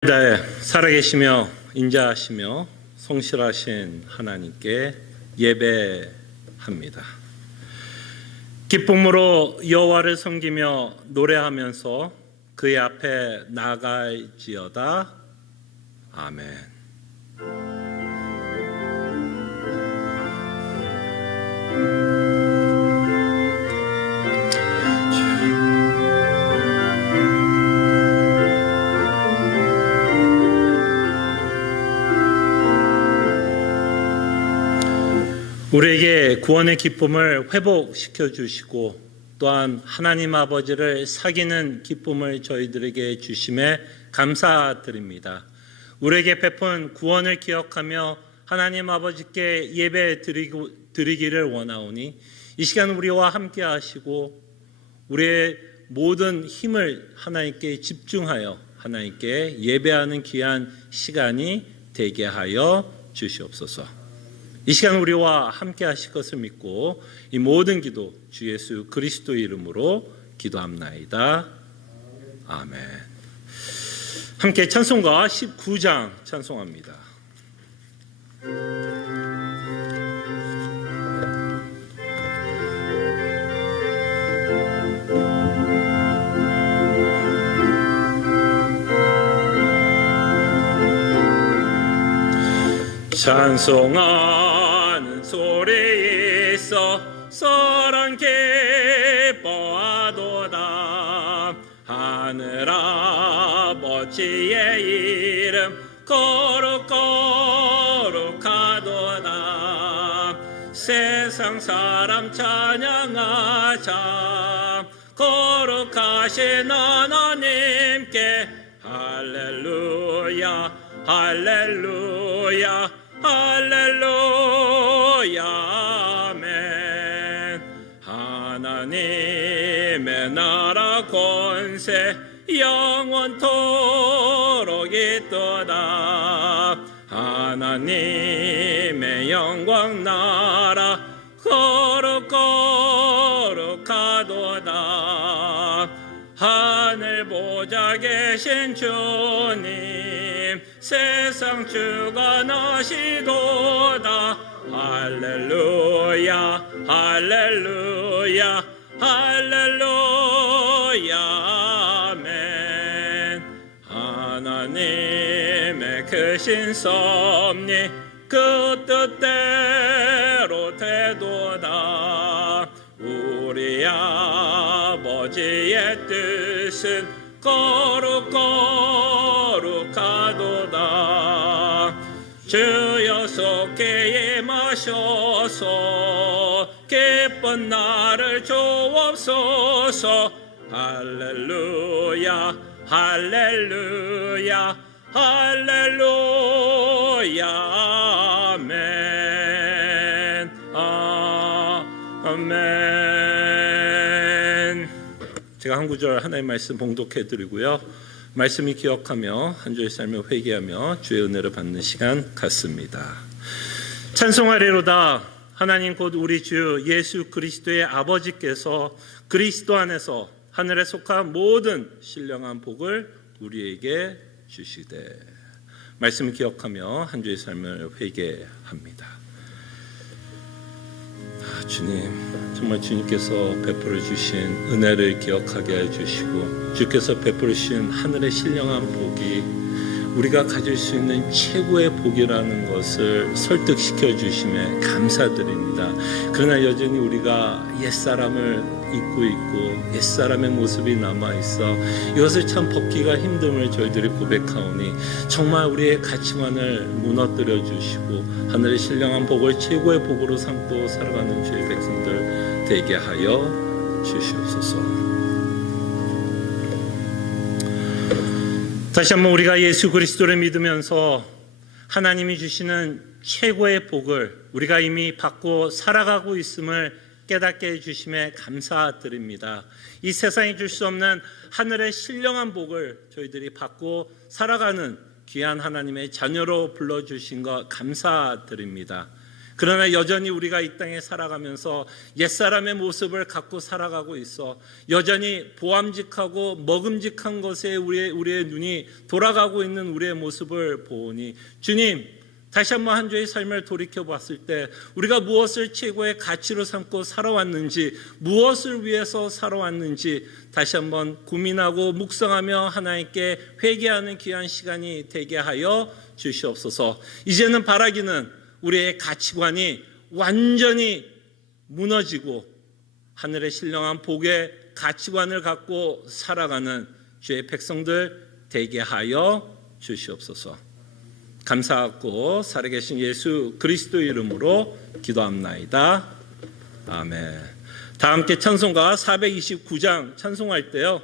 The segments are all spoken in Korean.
네, 살아계시며 인자하시며 성실하신 하나님께 예배합니다. 기쁨으로 여호와를 섬기며 노래하면서 그의 앞에 나갈지어다. 아멘. 우리에게 구원의 기쁨을 회복시켜 주시고 또한 하나님 아버지를 사귀는 기쁨을 저희들에게 주심에 감사드립니다. 우리에게 베푼 구원을 기억하며 하나님 아버지께 예배 드리기를 원하오니 이 시간 우리와 함께 하시고 우리의 모든 힘을 하나님께 집중하여 하나님께 예배하는 귀한 시간이 되게 하여 주시옵소서. 이 시간 우리와 함께 하실 것을 믿고 이 모든 기도 주 예수 그리스도 이름으로 기도합나이다. 아멘. 함께 찬송가 19장 찬송합니다. 찬송하는 소리 있어 서랑 기뻐하도다. 하늘 아버지의 이름 거룩하도다. 세상 사람 찬양하자. 거룩하신 하나님께 할렐루야 할렐루야 할렐루야 아멘. 하나님의 나라 권세 영원토록 있도다. 하나님의 영광 나라 거룩하도다. 하늘 보좌 계신 주님 세상 주가 나시도다. 할렐루야 할렐루야 할렐루야 아멘. 하나님의 크신 섭리 그 뜻대로 되도다. 우리 아버지의 뜻은 거룩하도다. 주여 속히 임하셔서 기쁜 날을 주옵소서. 할렐루야 할렐루야 할렐루야 아멘. 아멘. 제가 한 구절 하나님 말씀 봉독해 드리고요. 말씀이 기억하며 한 주의 삶을 회개하며 주의 은혜를 받는 시간 갖습니다. 찬송하리로다. 하나님 곧 우리 주 예수 그리스도의 아버지께서 그리스도 안에서 하늘에 속한 모든 신령한 복을 우리에게 주시되. 말씀을 기억하며 한 주의 삶을 회개합니다. 주님, 정말 주님께서 베풀어 주신 은혜를 기억하게 해주시고 주께서 베풀어 주신 하늘의 신령한 복이 우리가 가질 수 있는 최고의 복이라는 것을 설득시켜 주심에 감사드립니다. 그러나 여전히 우리가 옛사람을 잊고 있고 옛사람의 모습이 남아있어 이것을 참 벗기가 힘듦을 저희들이 고백하오니 정말 우리의 가치관을 무너뜨려 주시고 하늘의 신령한 복을 최고의 복으로 삼고 살아가는 주의 백성들 되게 하여 주시옵소서. 다시 한번 우리가 예수 그리스도를 믿으면서 하나님이 주시는 최고의 복을 우리가 이미 받고 살아가고 있음을 깨닫게 해주심에 감사드립니다. 이 세상이 줄 수 없는 하늘의 신령한 복을 저희들이 받고 살아가는 귀한 하나님의 자녀로 불러주신 것 감사드립니다. 그러나 여전히 우리가 이 땅에 살아가면서 옛사람의 모습을 갖고 살아가고 있어 여전히 보암직하고 먹음직한 것에 우리의 눈이 돌아가고 있는 우리의 모습을 보니 주님, 다시 한번 한 주의 삶을 돌이켜 봤을 때 우리가 무엇을 최고의 가치로 삼고 살아왔는지, 무엇을 위해서 살아왔는지 다시 한번 고민하고 묵상하며 하나님께 회개하는 귀한 시간이 되게 하여 주시옵소서. 이제는 바라기는 우리의 가치관이 완전히 무너지고 하늘의 신령한 복의 가치관을 갖고 살아가는 주의 백성들 되게 하여 주시옵소서. 감사하고 살아계신 예수 그리스도 이름으로 기도합나이다. 아멘. 다 함께 찬송가 429장 찬송할 때요,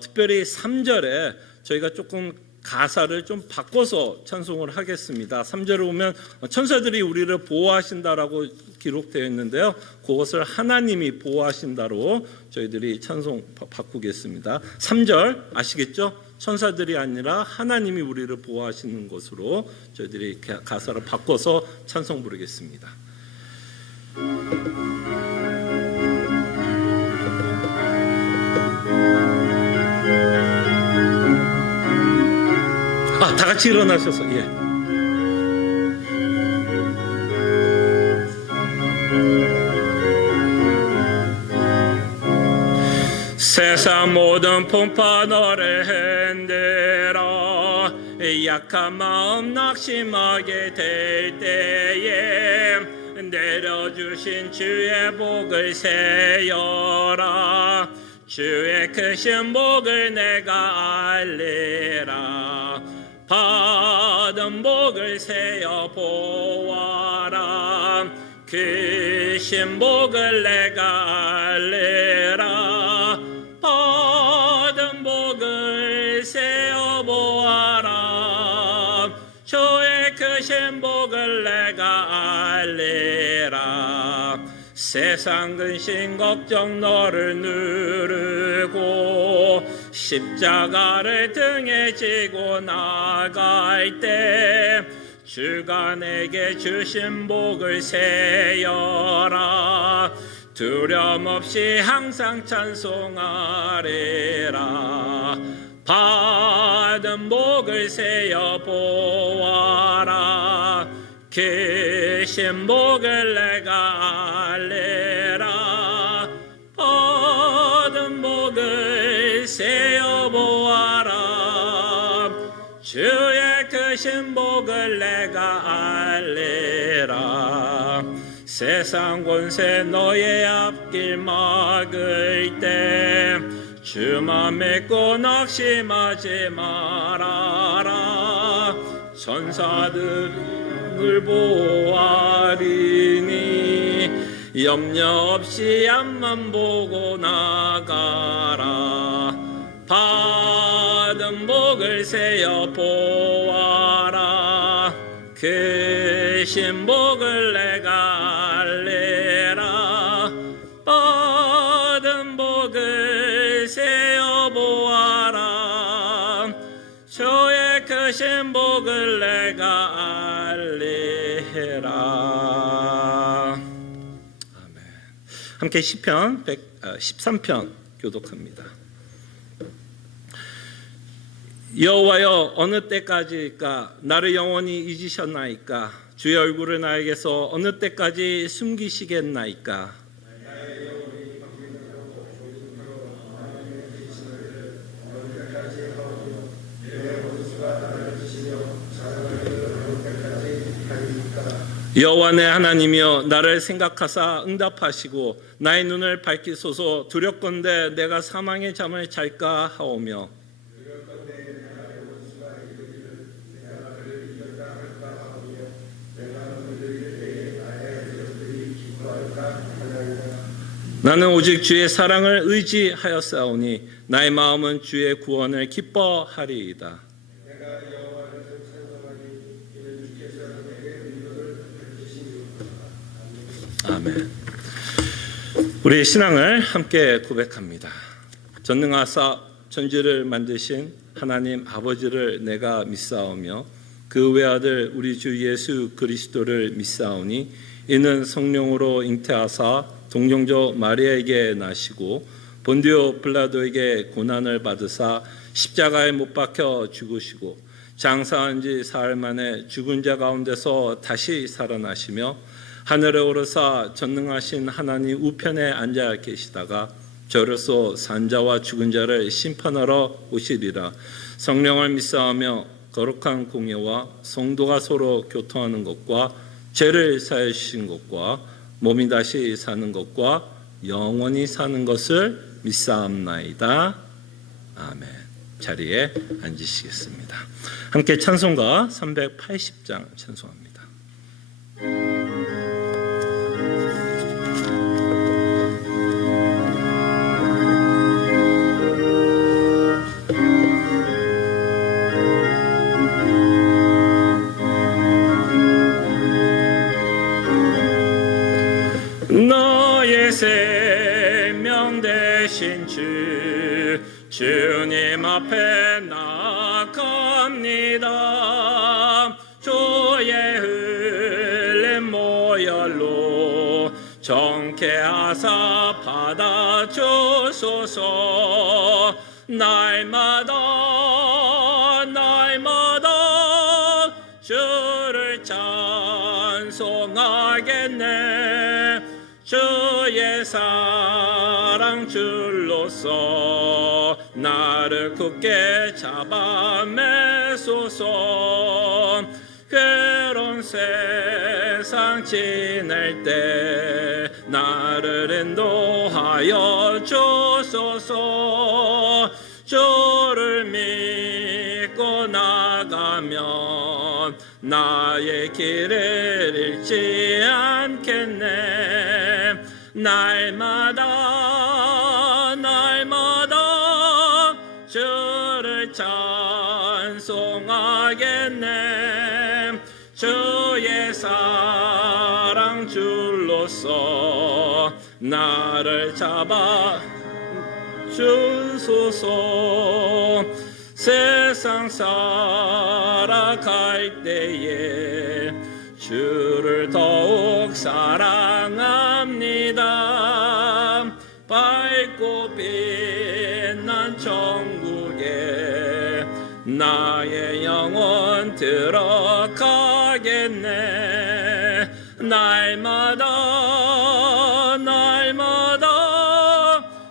특별히 3절에 저희가 조금 가사를 좀 바꿔서 찬송을 하겠습니다. 3절에 보면 천사들이 우리를 보호하신다라고 기록되어 있는데요, 그것을 하나님이 보호하신다로 저희들이 찬송 바꾸겠습니다. 3절 아시겠죠? 천사들이 아니라 하나님이 우리를 보호하시는 것으로 저희들이 가사를 바꿔서 찬송 부르겠습니다. 다 같이 일어나셔서 세상 모든 풍파 너를 흔들어 약한 마음 낙심하게 될 때에 내려주신 주의 복을 세어라. 주의 크신 복을 내가 알리라. 받은 복을 세어 보아라. 크신 복을 내가 알리라. 받은 복을 세어 보아라. 주의 크신 복을 내가 알리라. 세상 근심 걱정 너를 누르고 십자가를 등에 지고 나갈 때 주가 내게 주신 복을 세어라. 두려움 없이 항상 찬송하리라. 받은 복을 세어 보아라. 크신 복을 내가 알리라. 받은 복을 세어 보아라. 주의 크신 복을 내가 알리라. 세상 권세 너의 앞길 막을 때 주만 믿고 낙심하지 말아라. 천사들을 보아리니 염려 없이 앞만 보고 나가라. 받은 복을 세어 보아라. 크신 복을 내가 알리라. 받은 복을 세어 보아라. 주의 크신 복을 내가 알리라. 아멘. 함께 시편 13편 교독합니다. 여호와여, 어느 때까지일까? 나를 영원히 잊으셨나이까? 주의 얼굴을 나에게서 어느 때까지 숨기시겠나이까? 여호와 내 하나님이여, 나를 생각하사 응답하시고 나의 눈을 밝히소서. 두렵건대 내가 사망의 잠을 잘까 하오며 나는 오직 주의 사랑을 의지하였사오니 나의 마음은 주의 구원을 기뻐하리이다. 아멘. 우리의 신앙을 함께 고백합니다. 전능하사 천지를 만드신 하나님 아버지를 내가 믿사오며 그 외아들 우리 주 예수 그리스도를 믿사오니 이는 성령으로 잉태하사 동정조 마리아에게 나시고 본디오 빌라도에게 고난을 받으사 십자가에 못 박혀 죽으시고 장사한 지 사흘 만에 죽은 자 가운데서 다시 살아나시며 하늘에 오르사 전능하신 하나님 우편에 앉아 계시다가 저로서 산자와 죽은 자를 심판하러 오시리라. 성령을 믿사하며 거룩한 공예와 성도가 서로 교통하는 것과 죄를 사해 주신 것과 몸이 다시 사는 것과 영원히 사는 것을 믿사옵나이다. 아멘. 자리에 앉으시겠습니다. 함께 찬송가 380장 찬송합니다. 너의 생명 되신 주 주님 앞에 나갑니다. 주의 흘린 모혈로 정케하사 받아주소서. 날마다 주를 찬송하겠네. 주의 사랑 줄로서 나를 굳게 잡아매소서. 괴로운 세상 지낼 때 나를 인도하여 주소서. 주를 믿고 나가면 나의 길을 잃지 않겠네. 날마다 주를 찬송하겠네. 주의 사랑 줄로서 나를 잡아 주소서. 세상 살아갈 때에 주를 더욱 사랑합니다. 밝고 빛난 천국에 나의 영혼 들어가겠네. 날마다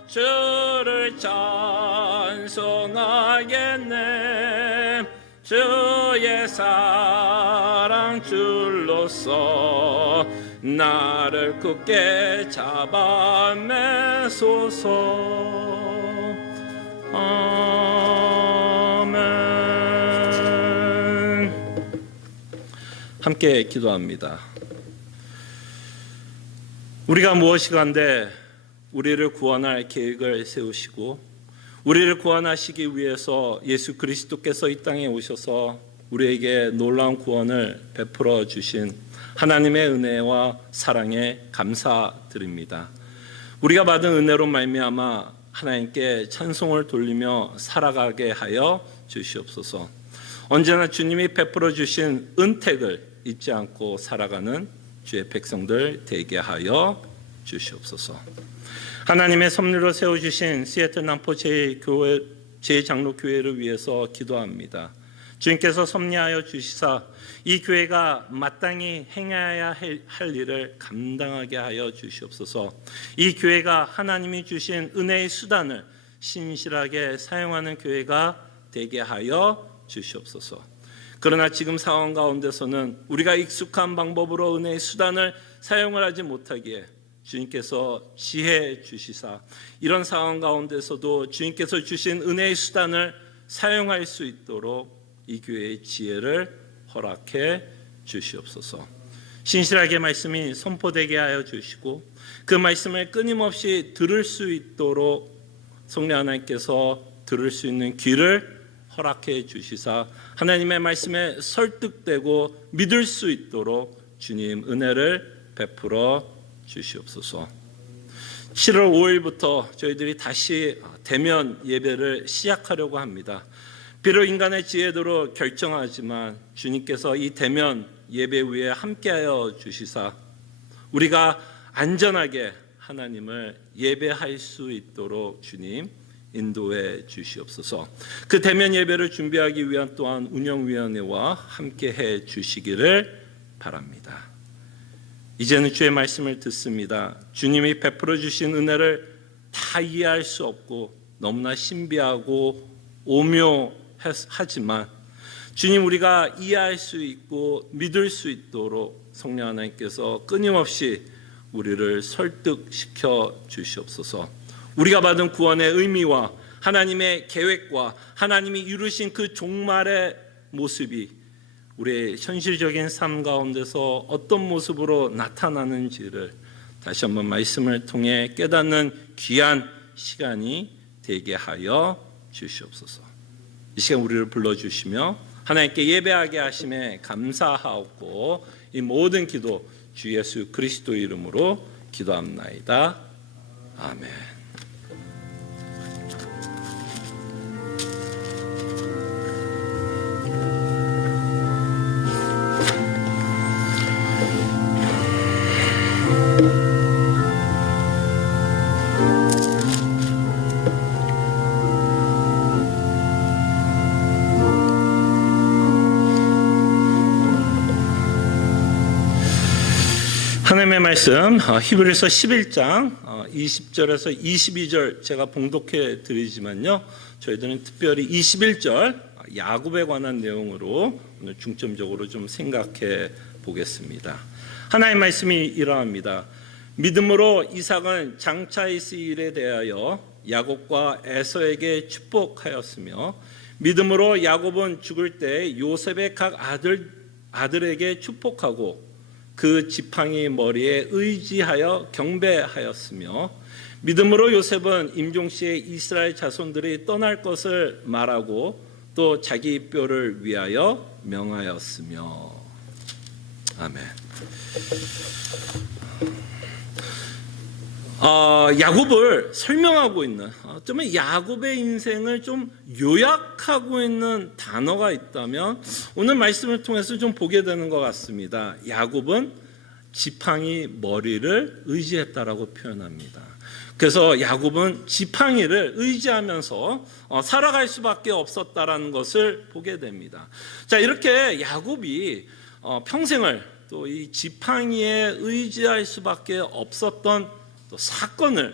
주를 찬송하겠네. 주의 사랑 줄로서 나를 굳게 잡아매소서. 아멘. 함께 기도합니다. 우리가 무엇이간데 우리를 구원할 계획을 세우시고 우리를 구원하시기 위해서 예수 그리스도께서 이 땅에 오셔서 우리에게 놀라운 구원을 베풀어 주신 하나님의 은혜와 사랑에 감사드립니다. 우리가 받은 은혜로 말미암아 하나님께 찬송을 돌리며 살아가게 하여 주시옵소서. 언제나 주님이 베풀어 주신 은택을 잊지 않고 살아가는 주의 백성들 되게 하여 주시옵소서. 하나님의 섭리로 세워주신 시애틀 남포 제 장로교회를 위해서 기도합니다. 주님께서 섭리하여 주시사 이 교회가 마땅히 행해야 할 일을 감당하게 하여 주시옵소서. 이 교회가 하나님이 주신 은혜의 수단을 신실하게 사용하는 교회가 되게 하여 주시옵소서. 그러나 지금 상황 가운데서는 우리가 익숙한 방법으로 은혜의 수단을 사용을 하지 못하기에 주님께서 지혜 주시사 이런 상황 가운데서도 주님께서 주신 은혜의 수단을 사용할 수 있도록 이 교회의 지혜를 허락해 주시옵소서. 신실하게 말씀이 선포되게 하여 주시고 그 말씀을 끊임없이 들을 수 있도록 성령 하나님께서 들을 수 있는 귀를 허락해 주시사 하나님의 말씀에 설득되고 믿을 수 있도록 주님 은혜를 베풀어 주시옵소서. 7월 5일부터 저희들이 다시 대면 예배를 시작하려고 합니다. 비록 인간의 지혜대로 결정하지만 주님께서 이 대면 예배 위에 함께하여 주시사 우리가 안전하게 하나님을 예배할 수 있도록 주님 인도해 주시옵소서. 그 대면 예배를 준비하기 위한 또한 운영위원회와 함께해 주시기를 바랍니다. 이제는 주의 말씀을 듣습니다. 주님이 베풀어 주신 은혜를 다 이해할 수 없고 너무나 신비하고 오묘하지만 주님, 우리가 이해할 수 있고 믿을 수 있도록 성령 하나님께서 끊임없이 우리를 설득시켜 주시옵소서. 우리가 받은 구원의 의미와 하나님의 계획과 하나님이 이루신 그 종말의 모습이 우리의 현실적인 삶 가운데서 어떤 모습으로 나타나는지를 다시 한번 말씀을 통해 깨닫는 귀한 시간이 되게 하여 주시옵소서. 이 시간 우리를 불러주시며 하나님께 예배하게 하심에 감사하옵고 이 모든 기도 주 예수 그리스도 이름으로 기도합나이다. 아멘. 하나님의 말씀 히브리서 11장 20절에서 22절 제가 봉독해 드리지만요, 저희들은 특별히 21절 야곱에 관한 내용으로 오늘 중점적으로 좀 생각해 보겠습니다. 하나님의 말씀이 이러합니다. 믿음으로 이삭은 장차 있을 일에 대하여 야곱과 에서에게 축복하였으며 믿음으로 야곱은 죽을 때 요셉의 각 아들에게 축복하고 그 지팡이 머리에 의지하여 경배하였으며 믿음으로 요셉은 임종시에 이스라엘 자손들이 떠날 것을 말하고 또 자기 뼈를 위하여 명하였으며. 아멘. 야곱을 설명하고 있는, 어쩌면 야곱의 인생을 좀 요약하고 있는 단어가 있다면 오늘 말씀을 통해서 좀 보게 되는 것 같습니다. 야곱은 지팡이 머리를 의지했다라고 표현합니다. 그래서 야곱은 지팡이를 의지하면서 살아갈 수밖에 없었다라는 것을 보게 됩니다. 자, 이렇게 야곱이 평생을 또 이 지팡이에 의지할 수밖에 없었던 또 사건을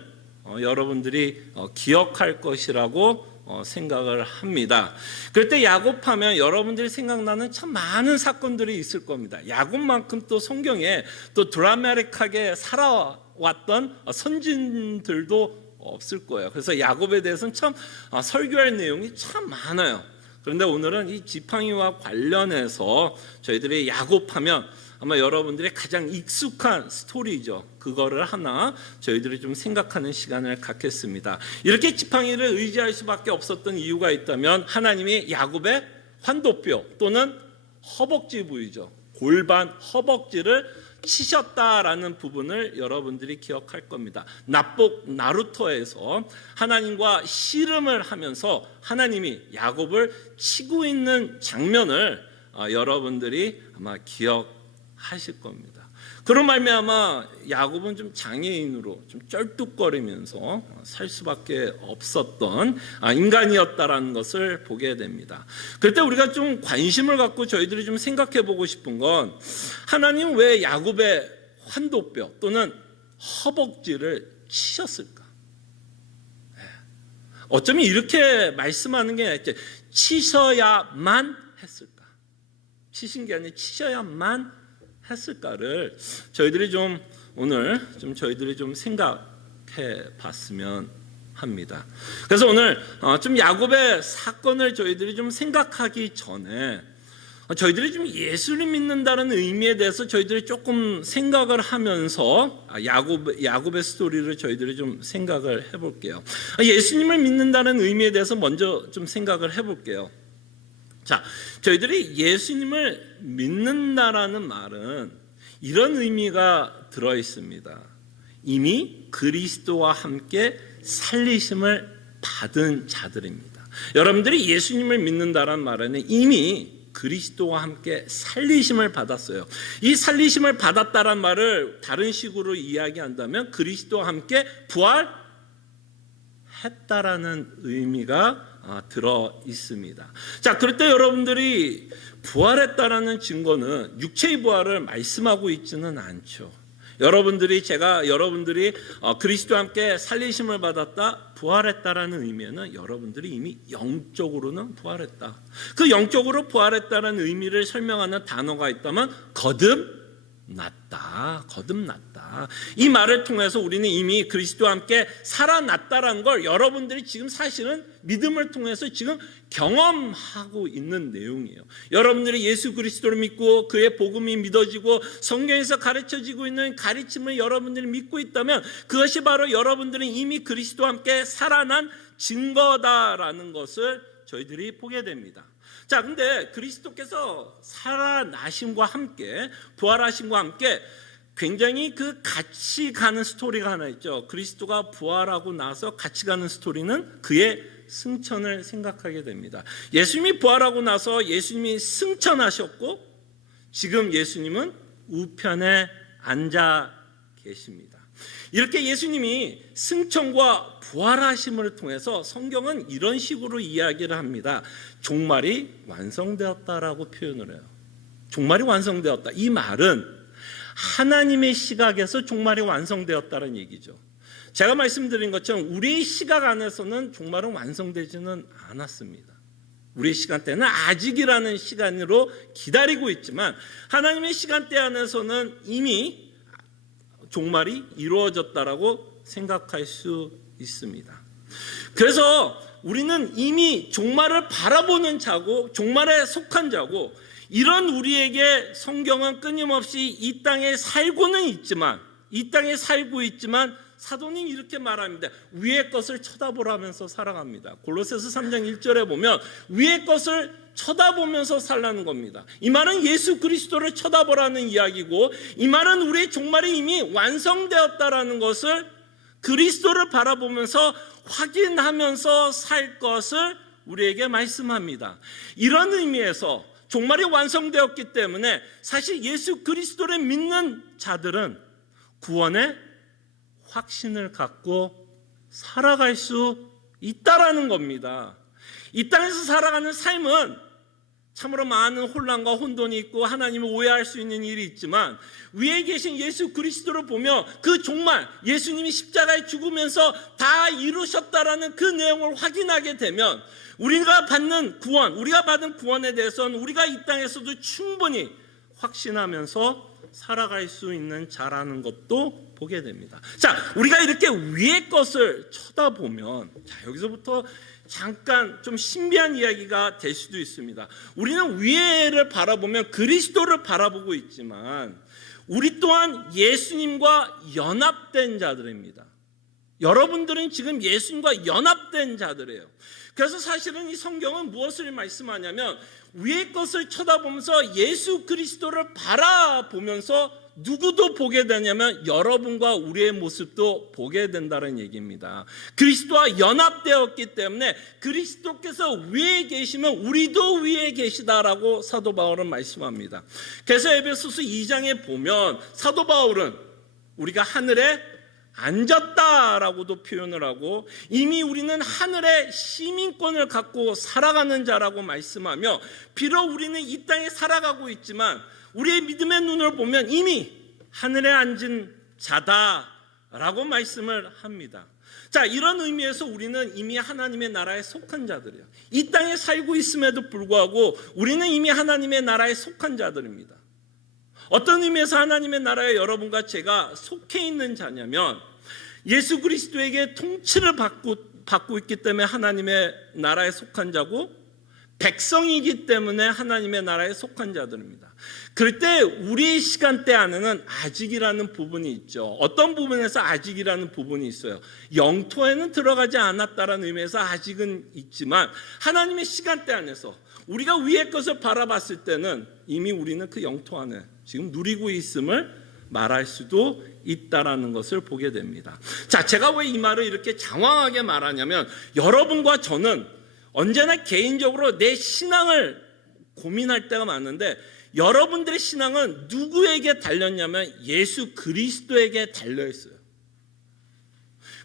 여러분들이 기억할 것이라고 생각을 합니다. 그럴 때 야곱하면 여러분들이 생각나는 참 많은 사건들이 있을 겁니다. 야곱만큼 또 성경에 또 드라마틱하게 살아왔던 선진들도 없을 거예요. 그래서 야곱에 대해서는 참 설교할 내용이 참 많아요. 그런데 오늘은 이 지팡이와 관련해서 저희들이 야곱하면 아마 여러분들이 가장 익숙한 스토리죠. 그거를 하나 저희들이 좀 생각하는 시간을 갖겠습니다. 이렇게 지팡이를 의지할 수밖에 없었던 이유가 있다면 하나님이 야곱의 환도뼈 또는 허벅지 부위죠. 골반 허벅지를 치셨다라는 부분을 여러분들이 기억할 겁니다. 납복 나루토에서 하나님과 씨름을 하면서 하나님이 야곱을 치고 있는 장면을 여러분들이 아마 기억하실 겁니다. 그런 말미암아 야곱은 좀 장애인으로 좀 쩔뚝거리면서 살 수밖에 없었던 인간이었다라는 것을 보게 됩니다. 그럴 때 우리가 좀 관심을 갖고 저희들이 좀 생각해 보고 싶은 건 하나님 왜 야곱의 환도뼈 또는 허벅지를 치셨을까? 어쩌면 이렇게 말씀하는 게 치셔야만 했을까? 치신 게 아니라 치셔야만 했을까를 저희들이 좀 오늘 좀 저희들이 좀 생각해 봤으면 합니다. 그래서 오늘 좀 야곱의 사건을 저희들이 좀 생각하기 전에 저희들이 좀 예수를 믿는다는 의미에 대해서 저희들이 조금 생각을 하면서 야곱의 스토리를 저희들이 좀 생각을 해볼게요. 예수님을 믿는다는 의미에 대해서 먼저 좀 생각을 해볼게요. 자, 저희들이 예수님을 믿는다라는 말은 이런 의미가 들어 있습니다. 이미 그리스도와 함께 살리심을 받은 자들입니다. 여러분들이 예수님을 믿는다라는 말에는 이미 그리스도와 함께 살리심을 받았어요. 이 살리심을 받았다란 말을 다른 식으로 이야기한다면 그리스도와 함께 부활했다라는 의미가 들어 있습니다. 자, 그럴 때 여러분들이 부활했다라는 증거는 육체의 부활을 말씀하고 있지는 않죠. 여러분들이 그리스도와 함께 살리심을 받았다, 부활했다라는 의미에는 여러분들이 이미 영적으로는 부활했다. 그 영적으로 부활했다는 의미를 설명하는 단어가 있다면 거듭났다. 이 말을 통해서 우리는 이미 그리스도와 함께 살아났다라는 걸 여러분들이 지금 사실은 믿음을 통해서 지금 경험하고 있는 내용이에요. 여러분들이 예수 그리스도를 믿고 그의 복음이 믿어지고 성경에서 가르쳐지고 있는 가르침을 여러분들이 믿고 있다면 그것이 바로 여러분들은 이미 그리스도와 함께 살아난 증거다라는 것을 저희들이 보게 됩니다. 자, 근데 그리스도께서 살아나심과 함께 부활하심과 함께 굉장히 그 같이 가는 스토리가 하나 있죠. 그리스도가 부활하고 나서 같이 가는 스토리는 그의 승천을 생각하게 됩니다. 예수님이 부활하고 나서 예수님이 승천하셨고 지금 예수님은 우편에 앉아 계십니다. 이렇게 예수님이 승천과 부활하심을 통해서 성경은 이런 식으로 이야기를 합니다. 종말이 완성되었다라고 표현을 해요. 종말이 완성되었다. 이 말은 하나님의 시각에서 종말이 완성되었다는 얘기죠. 제가 말씀드린 것처럼 우리의 시각 안에서는 종말은 완성되지는 않았습니다. 우리의 시간대는 아직이라는 시간으로 기다리고 있지만 하나님의 시간대 안에서는 이미 종말이 이루어졌다라고 생각할 수 있습니다. 그래서 우리는 이미 종말을 바라보는 자고 종말에 속한 자고 이런 우리에게 성경은 끊임없이 이 땅에 살고 있지만 사도는 이렇게 말합니다. 위의 것을 쳐다보라면서 살아갑니다. 골로새서 3장 1절에 보면 위의 것을 쳐다보면서 살라는 겁니다. 이 말은 예수 그리스도를 쳐다보라는 이야기고 이 말은 우리의 종말이 이미 완성되었다라는 것을 그리스도를 바라보면서 확인하면서 살 것을 우리에게 말씀합니다. 이런 의미에서 종말이 완성되었기 때문에 사실 예수 그리스도를 믿는 자들은 구원의 확신을 갖고 살아갈 수 있다라는 겁니다. 이 땅에서 살아가는 삶은 참으로 많은 혼란과 혼돈이 있고 하나님을 오해할 수 있는 일이 있지만 위에 계신 예수 그리스도를 보며 그 종말, 예수님이 십자가에 죽으면서 다 이루셨다라는 그 내용을 확인하게 되면 우리가 받는 구원, 우리가 받은 구원에 대해서는 우리가 이 땅에서도 충분히 확신하면서 살아갈 수 있는 자라는 것도 보게 됩니다. 자, 우리가 이렇게 위의 것을 쳐다보면 여기서부터 잠깐 좀 신비한 이야기가 될 수도 있습니다. 우리는 위에를 바라보면 그리스도를 바라보고 있지만 우리 또한 예수님과 연합된 자들입니다. 여러분들은 지금 예수님과 연합된 자들이에요. 그래서 사실은 이 성경은 무엇을 말씀하냐면 위의 것을 쳐다보면서 예수 그리스도를 바라보면서 누구도 보게 되냐면 여러분과 우리의 모습도 보게 된다는 얘기입니다. 그리스도와 연합되었기 때문에 그리스도께서 위에 계시면 우리도 위에 계시다라고 사도 바울은 말씀합니다. 그래서 에베소서 2장에 보면 사도 바울은 우리가 하늘에 앉았다라고도 표현을 하고 이미 우리는 하늘의 시민권을 갖고 살아가는 자라고 말씀하며 비록 우리는 이 땅에 살아가고 있지만 우리의 믿음의 눈을 보면 이미 하늘에 앉은 자다라고 말씀을 합니다. 자, 이런 의미에서 우리는 이미 하나님의 나라에 속한 자들이에요. 이 땅에 살고 있음에도 불구하고 우리는 이미 하나님의 나라에 속한 자들입니다. 어떤 의미에서 하나님의 나라에 여러분과 제가 속해 있는 자냐면 예수 그리스도에게 통치를 받고 있기 때문에 하나님의 나라에 속한 자고 백성이기 때문에 하나님의 나라에 속한 자들입니다. 그럴 때 우리 시간대 안에는 아직이라는 부분이 있죠. 어떤 부분에서 아직이라는 부분이 있어요. 영토에는 들어가지 않았다는 의미에서 아직은 있지만 하나님의 시간대 안에서 우리가 위의 것을 바라봤을 때는 이미 우리는 그 영토 안에 지금 누리고 있음을 말할 수도 있다라는 것을 보게 됩니다. 자, 제가 왜 이 말을 이렇게 장황하게 말하냐면 여러분과 저는 언제나 개인적으로 내 신앙을 고민할 때가 많은데 여러분들의 신앙은 누구에게 달렸냐면 예수 그리스도에게 달려있어요.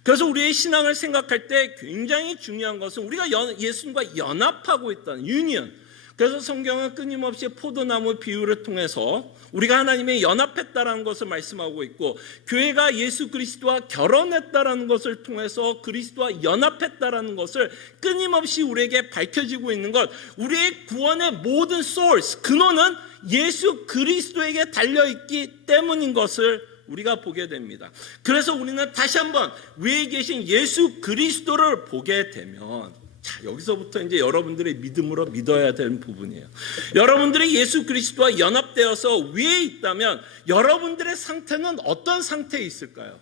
그래서 우리의 신앙을 생각할 때 굉장히 중요한 것은 우리가 예수님과 연합하고 있다는 유니언. 그래서 성경은 끊임없이 포도나무 비유를 통해서 우리가 하나님의 연합했다라는 것을 말씀하고 있고, 교회가 예수 그리스도와 결혼했다라는 것을 통해서 그리스도와 연합했다라는 것을 끊임없이 우리에게 밝혀지고 있는 것, 우리의 구원의 모든 소스, 근원은 예수 그리스도에게 달려있기 때문인 것을 우리가 보게 됩니다. 그래서 우리는 다시 한번 위에 계신 예수 그리스도를 보게 되면, 자, 여기서부터 이제 여러분들의 믿음으로 믿어야 되는 부분이에요. 여러분들이 예수 그리스도와 연합되어서 위에 있다면 여러분들의 상태는 어떤 상태에 있을까요?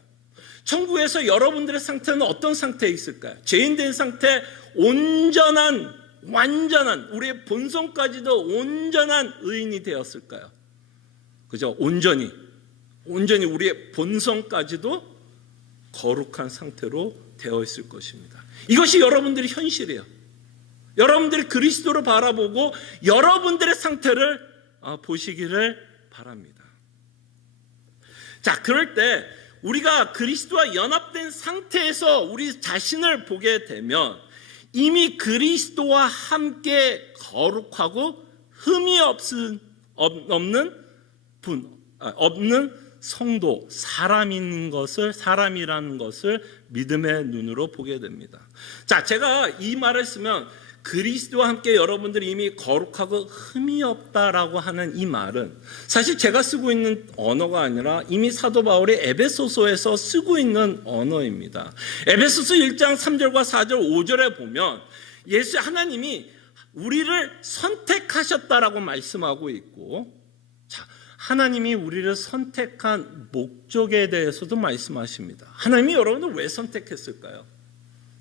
천국에서 여러분들의 상태는 어떤 상태에 있을까요? 죄인된 상태, 온전한, 완전한, 우리의 본성까지도 온전한 의인이 되었을까요? 그죠? 온전히 우리의 본성까지도 거룩한 상태로 되어 있을 것입니다. 이것이 여러분들의 현실이에요. 여러분들이 그리스도를 바라보고 여러분들의 상태를 보시기를 바랍니다. 자, 그럴 때 우리가 그리스도와 연합된 상태에서 우리 자신을 보게 되면 이미 그리스도와 함께 거룩하고 흠이 없는 성도, 사람이라는 것을 믿음의 눈으로 보게 됩니다. 자, 제가 이 말을 쓰면 그리스도와 함께 여러분들이 이미 거룩하고 흠이 없다라고 하는 이 말은 사실 제가 쓰고 있는 언어가 아니라 이미 사도 바울이 에베소서에서 쓰고 있는 언어입니다. 에베소서 1장 3절과 4절 5절에 보면 하나님이 우리를 선택하셨다라고 말씀하고 있고, 하나님이 우리를 선택한 목적에 대해서도 말씀하십니다. 하나님이 여러분을 왜 선택했을까요?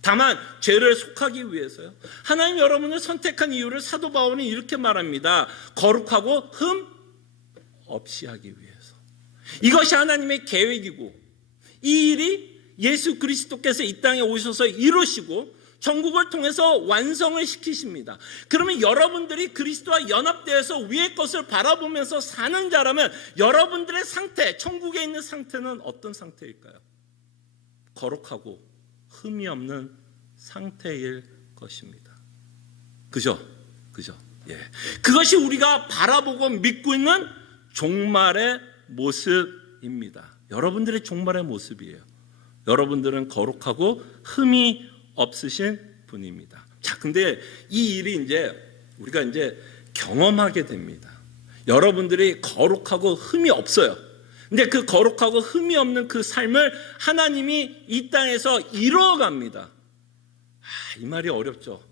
다만 죄를 속하기 위해서요. 하나님 여러분을 선택한 이유를 사도 바울은 이렇게 말합니다. 거룩하고 흠 없이 하기 위해서. 이것이 하나님의 계획이고, 이 일이 예수 그리스도께서 이 땅에 오셔서 이루시고 천국을 통해서 완성을 시키십니다. 그러면 여러분들이 그리스도와 연합되어서 위의 것을 바라보면서 사는 자라면 여러분들의 상태, 천국에 있는 상태는 어떤 상태일까요? 거룩하고 흠이 없는 상태일 것입니다. 그죠? 예. 그것이 우리가 바라보고 믿고 있는 종말의 모습입니다. 여러분들의 종말의 모습이에요. 여러분들은 거룩하고 흠이 없으신 분입니다. 자, 근데 이 일이 우리가 경험하게 됩니다. 여러분들이 거룩하고 흠이 없어요. 근데 그 거룩하고 흠이 없는 그 삶을 하나님이 이 땅에서 이루어갑니다. 이 말이 어렵죠.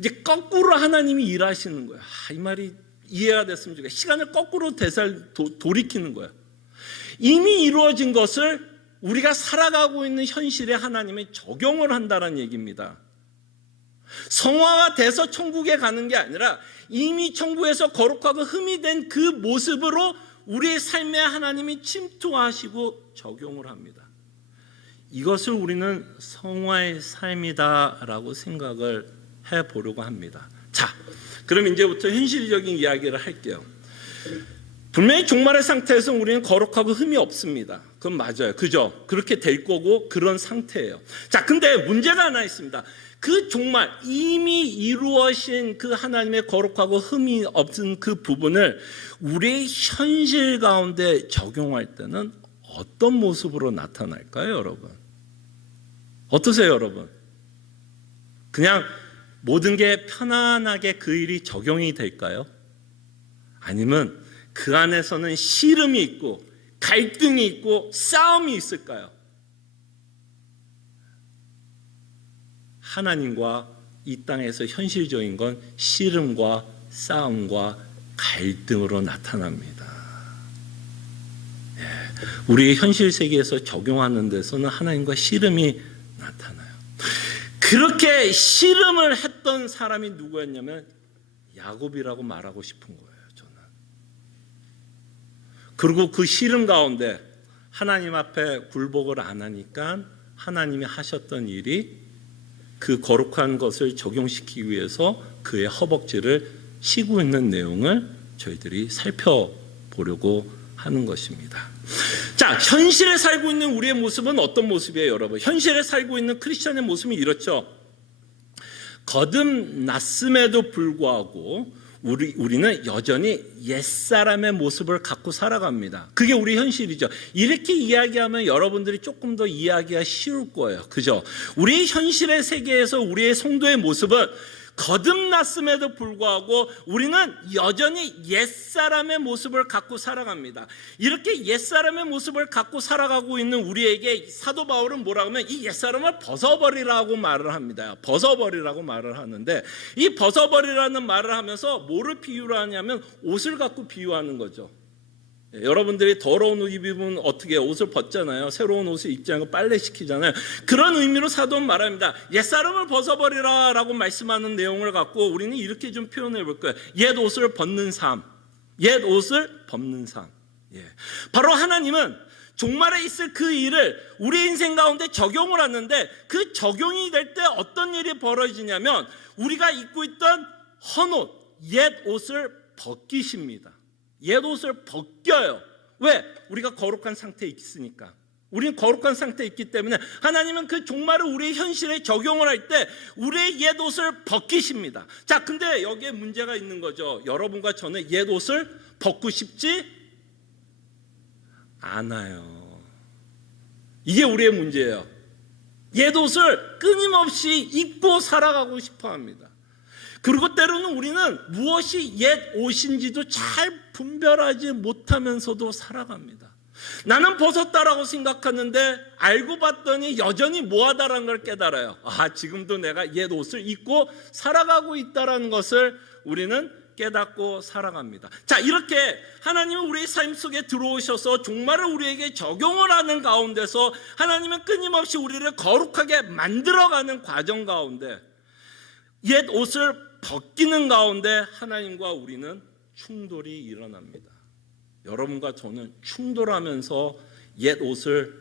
이제 거꾸로 하나님이 일하시는 거예요. 이 말이 이해가 됐으면 좋겠어요. 시간을 거꾸로 돌이키는 거예요. 이미 이루어진 것을 우리가 살아가고 있는 현실에 하나님이 적용을 한다는 얘기입니다. 성화가 돼서 천국에 가는 게 아니라 이미 천국에서 거룩하고 흠이 된 그 모습으로 우리의 삶에 하나님이 침투하시고 적용을 합니다. 이것을 우리는 성화의 삶이다라고 생각을 해보려고 합니다. 자, 그럼 이제부터 현실적인 이야기를 할게요. 분명히 종말의 상태에서 우리는 거룩하고 흠이 없습니다. 그건 맞아요. 그죠? 그렇게 될 거고 그런 상태예요. 자, 근데 문제가 하나 있습니다. 그 종말, 이미 이루어진 그 하나님의 거룩하고 흠이 없는 그 부분을 우리의 현실 가운데 적용할 때는 어떤 모습으로 나타날까요, 여러분? 어떠세요, 여러분? 그냥 모든 게 편안하게 그 일이 적용이 될까요? 아니면 그 안에서는 씨름이 있고 갈등이 있고 싸움이 있을까요? 하나님과 이 땅에서 현실적인 건 씨름과 싸움과 갈등으로 나타납니다. 우리의 현실 세계에서 적용하는 데서는 하나님과 씨름이 나타나요. 그렇게 씨름을 했던 사람이 누구였냐면 야곱이라고 말하고 싶은 거예요. 그리고 그 씨름 가운데 하나님 앞에 굴복을 안 하니까 하나님이 하셨던 일이 그 거룩한 것을 적용시키기 위해서 그의 허벅지를 쉬고 있는 내용을 저희들이 살펴보려고 하는 것입니다. 자, 현실에 살고 있는 우리의 모습은 어떤 모습이에요, 여러분? 현실에 살고 있는 크리스천의 모습이 이렇죠. 거듭났음에도 불구하고 우리는 여전히 옛사람의 모습을 갖고 살아갑니다. 그게 우리 현실이죠. 이렇게 이야기하면 여러분들이 조금 더 이해하기가 쉬울 거예요. 그죠? 우리 현실의 세계에서 우리의 성도의 모습은 거듭났음에도 불구하고 우리는 여전히 옛사람의 모습을 갖고 살아갑니다. 이렇게 옛사람의 모습을 갖고 살아가고 있는 우리에게 사도 바울은 뭐라고 하면 이 옛사람을 벗어버리라고 말을 합니다. 벗어버리라고 말을 하는데, 이 벗어버리라는 말을 하면서 뭐를 비유를 하냐면 옷을 갖고 비유하는 거죠. 여러분들이 더러운 옷 입으면 어떻게 해요? 옷을 벗잖아요. 새로운 옷을 입지 않고 빨래시키잖아요. 그런 의미로 사도는 말합니다. 옛사람을 벗어버리라 라고 말씀하는 내용을 갖고 우리는 이렇게 좀 표현해 볼 거예요. 옛 옷을 벗는 삶. 옛 옷을 벗는 삶. 바로 하나님은 종말에 있을 그 일을 우리 인생 가운데 적용을 하는데, 그 적용이 될 때 어떤 일이 벌어지냐면 우리가 입고 있던 헌옷, 옛 옷을 벗기십니다. 옛 옷을 벗겨요. 왜? 우리가 거룩한 상태에 있으니까. 우리는 거룩한 상태에 있기 때문에 하나님은 그 종말을 우리의 현실에 적용을 할 때 우리의 옛 옷을 벗기십니다. 자, 근데 여기에 문제가 있는 거죠. 여러분과 저는 옛 옷을 벗고 싶지 않아요. 이게 우리의 문제예요. 옛 옷을 끊임없이 입고 살아가고 싶어 합니다. 그리고 때로는 우리는 무엇이 옛 옷인지도 잘 분별하지 못하면서도 살아갑니다. 나는 벗었다라고 생각하는데 알고 봤더니 여전히 뭐하다라는 걸 깨달아요. 지금도 내가 옛 옷을 입고 살아가고 있다라는 것을 우리는 깨닫고 살아갑니다. 자, 이렇게 하나님은 우리의 삶 속에 들어오셔서 종말을 우리에게 적용을 하는 가운데서 하나님은 끊임없이 우리를 거룩하게 만들어가는 과정 가운데 옛 옷을 벗기는 가운데 하나님과 우리는 충돌이 일어납니다. 여러분과 저는 충돌하면서 옛 옷을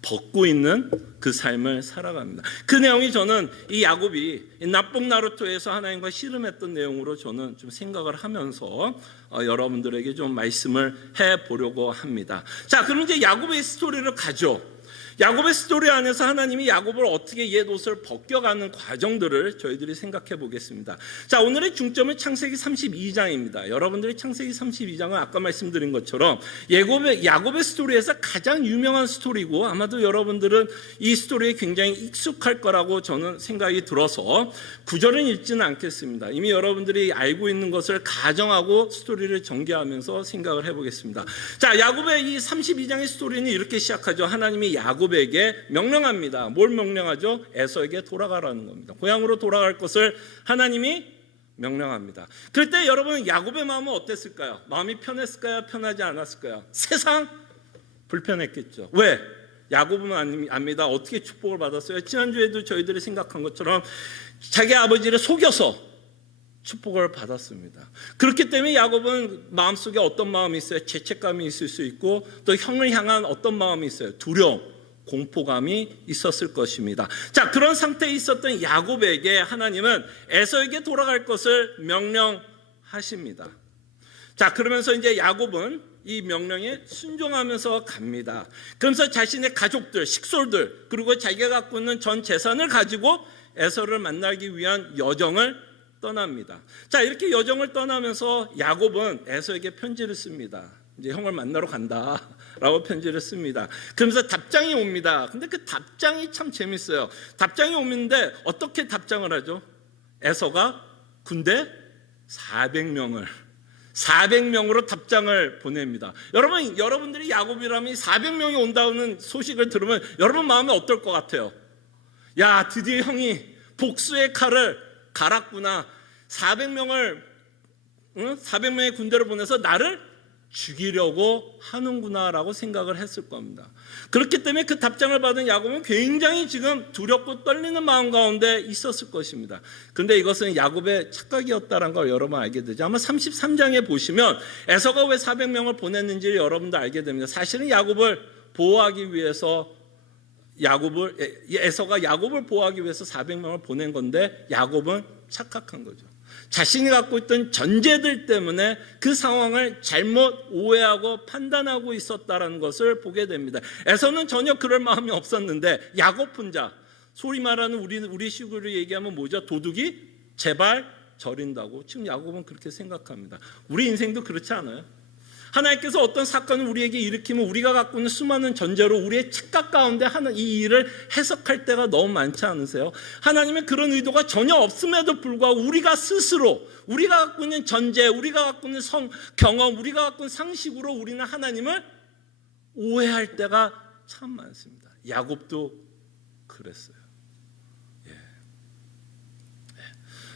벗고 있는 그 삶을 살아갑니다. 그 내용이 저는 이 야곱이 나뽕 나루토에서 하나님과 씨름했던 내용으로 저는 좀 생각을 하면서 여러분들에게 좀 말씀을 해보려고 합니다. 자, 그럼 이제 야곱의 스토리를 가죠. 야곱의 스토리 안에서 하나님이 야곱을 어떻게 옛 옷을 벗겨가는 과정들을 저희들이 생각해 보겠습니다. 자, 오늘의 중점은 창세기 32장입니다. 여러분들이 창세기 32장은 아까 말씀드린 것처럼 야곱의 스토리에서 가장 유명한 스토리고 아마도 여러분들은 이 스토리에 굉장히 익숙할 거라고 저는 생각이 들어서 구절은 읽지는 않겠습니다. 이미 여러분들이 알고 있는 것을 가정하고 스토리를 전개하면서 생각을 해보겠습니다. 자, 야곱의 이 32장의 스토리는 이렇게 시작하죠. 하나님이 야곱에게 명령합니다. 뭘 명령하죠? 에서에게 돌아가라는 겁니다. 고향으로 돌아갈 것을 하나님이 명령합니다. 그럴 때 여러분 야곱의 마음은 어땠을까요? 마음이 편했을까요? 편하지 않았을까요? 세상 불편했겠죠. 왜? 야곱은 압니다. 어떻게 축복을 받았어요? 지난주에도 저희들이 생각한 것처럼 자기 아버지를 속여서 축복을 받았습니다. 그렇기 때문에 야곱은 마음속에 어떤 마음이 있어요? 죄책감이 있을 수 있고 또 형을 향한 어떤 마음이 있어요? 두려움, 공포감이 있었을 것입니다. 자, 그런 상태에 있었던 야곱에게 하나님은 에서에게 돌아갈 것을 명령하십니다. 자, 그러면서 이제 야곱은 이 명령에 순종하면서 갑니다. 그러면서 자신의 가족들, 식솔들, 그리고 자기가 갖고 있는 전 재산을 가지고 에서를 만나기 위한 여정을 떠납니다. 자, 이렇게 여정을 떠나면서 야곱은 에서에게 편지를 씁니다. 이제 형을 만나러 간다라고 편지를 씁니다. 그러면서 답장이 옵니다. 근데 그 답장이 참 재밌어요. 답장이 오는데 어떻게 답장을 하죠? 에서가 군대 400명으로 답장을 보냅니다. 여러분들이 야곱이라면 400명이 온다는 소식을 들으면 여러분 마음이 어떨 것 같아요? 야, 드디어 형이 복수의 칼을 갈았구나. 400명의 군대를 보내서 나를 죽이려고 하는구나라고 생각을 했을 겁니다. 그렇기 때문에 그 답장을 받은 야곱은 굉장히 지금 두렵고 떨리는 마음 가운데 있었을 것입니다. 그런데 이것은 야곱의 착각이었다는 걸 여러분 알게 되죠. 아마 33장에 보시면 에서가 왜 400명을 보냈는지를 여러분도 알게 됩니다. 사실은 야곱을 보호하기 위해서 에서가 야곱을 보호하기 위해서 400명을 보낸 건데 야곱은 착각한 거죠. 자신이 갖고 있던 전제들 때문에 그 상황을 잘못 오해하고 판단하고 있었다는 것을 보게 됩니다. 에서는 전혀 그럴 마음이 없었는데 야곱 혼자, 소위 말하는 우리 식으로 얘기하면 뭐죠? 도둑이 제발 저린다고. 지금 야곱은 그렇게 생각합니다. 우리 인생도 그렇지 않아요? 하나님께서 어떤 사건을 우리에게 일으키면 우리가 갖고 있는 수많은 전제로 우리의 착각 가운데 이 일을 해석할 때가 너무 많지 않으세요? 하나님의 그런 의도가 전혀 없음에도 불구하고 우리가 스스로 우리가 갖고 있는 전제, 우리가 갖고 있는 경험, 우리가 갖고 있는 상식으로 우리는 하나님을 오해할 때가 참 많습니다. 야곱도 그랬어요.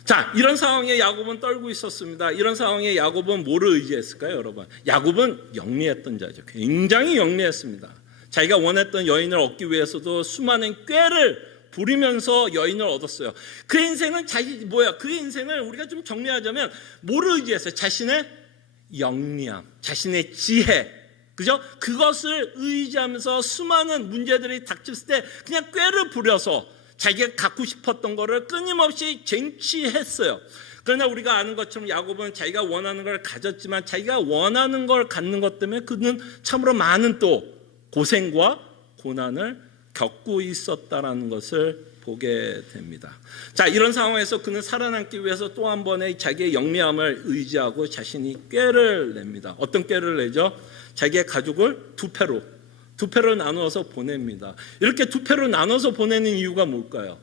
자, 이런 상황에 야곱은 떨고 있었습니다. 이런 상황에 야곱은 뭐를 의지했을까요, 여러분? 야곱은 영리했던 자죠. 굉장히 영리했습니다. 자기가 원했던 여인을 얻기 위해서도 수많은 꾀를 부리면서 여인을 얻었어요. 그 인생은 그 인생을 우리가 좀 정리하자면 뭐를 의지했어요? 자신의 영리함, 자신의 지혜, 그죠? 그것을 의지하면서 수많은 문제들이 닥쳤을 때 그냥 꾀를 부려서 자기가 갖고 싶었던 거를 끊임없이 쟁취했어요. 그러나 우리가 아는 것처럼 야곱은 자기가 원하는 걸 가졌지만 자기가 원하는 걸 갖는 것 때문에 그는 참으로 많은 또 고생과 고난을 겪고 있었다라는 것을 보게 됩니다. 자, 이런 상황에서 그는 살아남기 위해서 또 한 번의 자기의 영리함을 의지하고 자신이 꾀를 냅니다. 어떤 꾀를 내죠? 자기의 가족을 두 패로 나누어서 보냅니다. 이렇게 두 패로 나눠서 보내는 이유가 뭘까요?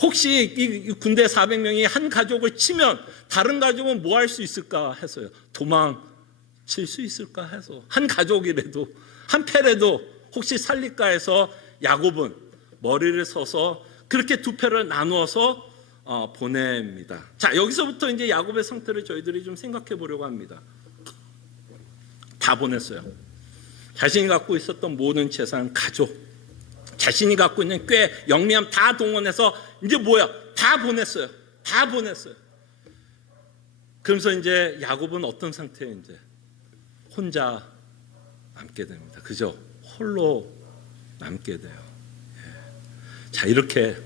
혹시 이 군대 400명이 한 가족을 치면 다른 가족은 뭐 할 수 있을까 해서요. 도망칠 수 있을까 해서 한 가족이라도 한 패라도 혹시 살릴까 해서 야곱은 머리를 서서 그렇게 두 패를 나누어서 보냅니다. 자, 여기서부터 이제 야곱의 상태를 저희들이 좀 생각해 보려고 합니다. 다 보냈어요. 자신이 갖고 있었던 모든 재산, 가족, 자신이 갖고 있는 꽤 영리함 다 동원해서 이제 뭐야? 다 보냈어요. 다 보냈어요. 그러면서 이제 야곱은 어떤 상태에 이제 혼자 남게 됩니다. 그죠? 홀로 남게 돼요. 자, 이렇게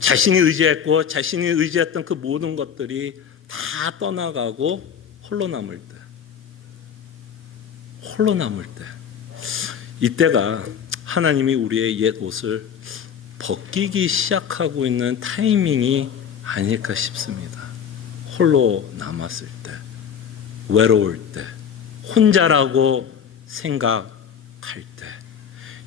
자신이 의지했고 자신이 의지했던 그 모든 것들이 다 떠나가고 홀로 남을 때, 이때가 하나님이 우리의 옛 옷을 벗기기 시작하고 있는 타이밍이 아닐까 싶습니다. 홀로 남았을 때, 외로울 때, 혼자라고 생각할 때,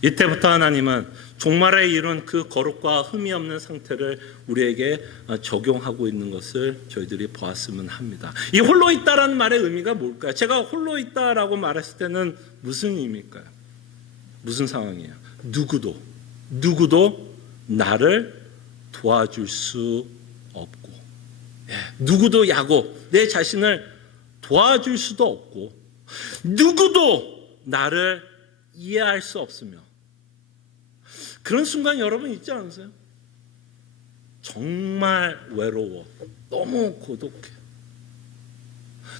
이때부터 하나님은 종말에 이룬 그 거룩과 흠이 없는 상태를 우리에게 적용하고 있는 것을 저희들이 보았으면 합니다. 이 홀로 있다라는 말의 의미가 뭘까요? 제가 홀로 있다라고 말했을 때는 무슨 의미일까요? 무슨 상황이에요? 누구도 나를 도와줄 수 없고, 누구도 야곱, 내 자신을 도와줄 수도 없고, 누구도 나를 이해할 수 없으며, 그런 순간 여러분 있지 않으세요? 정말 외로워. 너무 고독해.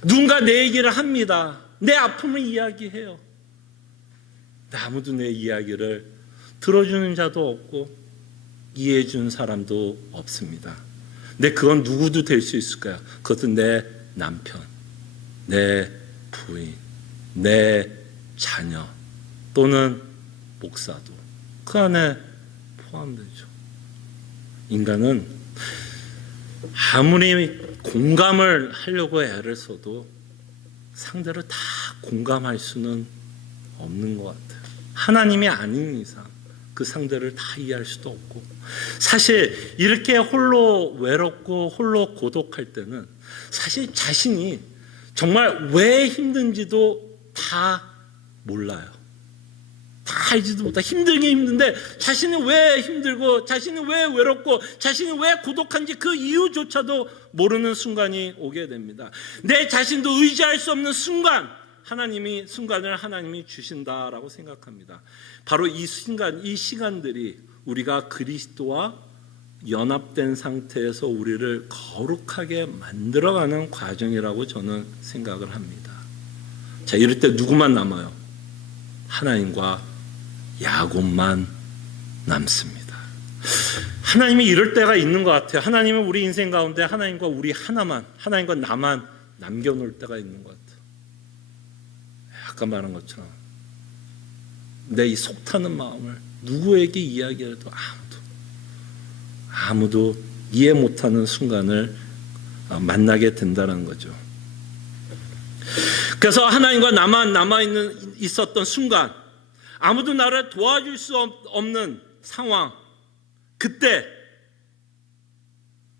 누군가 내 얘기를 합니다. 내 아픔을 이야기해요. 아무도 내 이야기를 들어주는 자도 없고 이해해 주는 사람도 없습니다. 근데 그건 누구도 될 수 있을까요? 그것은 내 남편, 내 부인, 내 자녀 또는 목사도 그 안에 포함되죠. 인간은 아무리 공감을 하려고 애를 써도 상대를 다 공감할 수는 없는 것 같아요. 하나님이 아닌 이상 그 상대를 다 이해할 수도 없고, 사실 이렇게 홀로 외롭고 홀로 고독할 때는 사실 자신이 정말 왜 힘든지도 다 몰라요. 다 알지도 못하고 힘들긴 힘든데 자신이 왜 힘들고 자신이 왜 외롭고 자신이 왜 고독한지 그 이유조차도 모르는 순간이 오게 됩니다. 내 자신도 의지할 수 없는 순간을 하나님이 주신다라고 생각합니다. 바로 이 시간들이 우리가 그리스도와 연합된 상태에서 우리를 거룩하게 만들어가는 과정이라고 저는 생각을 합니다. 자, 이럴 때 누구만 남아요? 하나님과 야곱만 남습니다. 하나님이 이럴 때가 있는 것 같아요. 하나님은 우리 인생 가운데 하나님과 우리 하나만, 하나님과 나만 남겨놓을 때가 있는 것 같아요. 아까 말한 것처럼 내 이 속타는 마음을 누구에게 이야기해도 아무도 이해 못하는 순간을 만나게 된다는 거죠. 그래서 하나님과 나만 있었던 순간, 아무도 나를 도와줄 수 없는 상황, 그때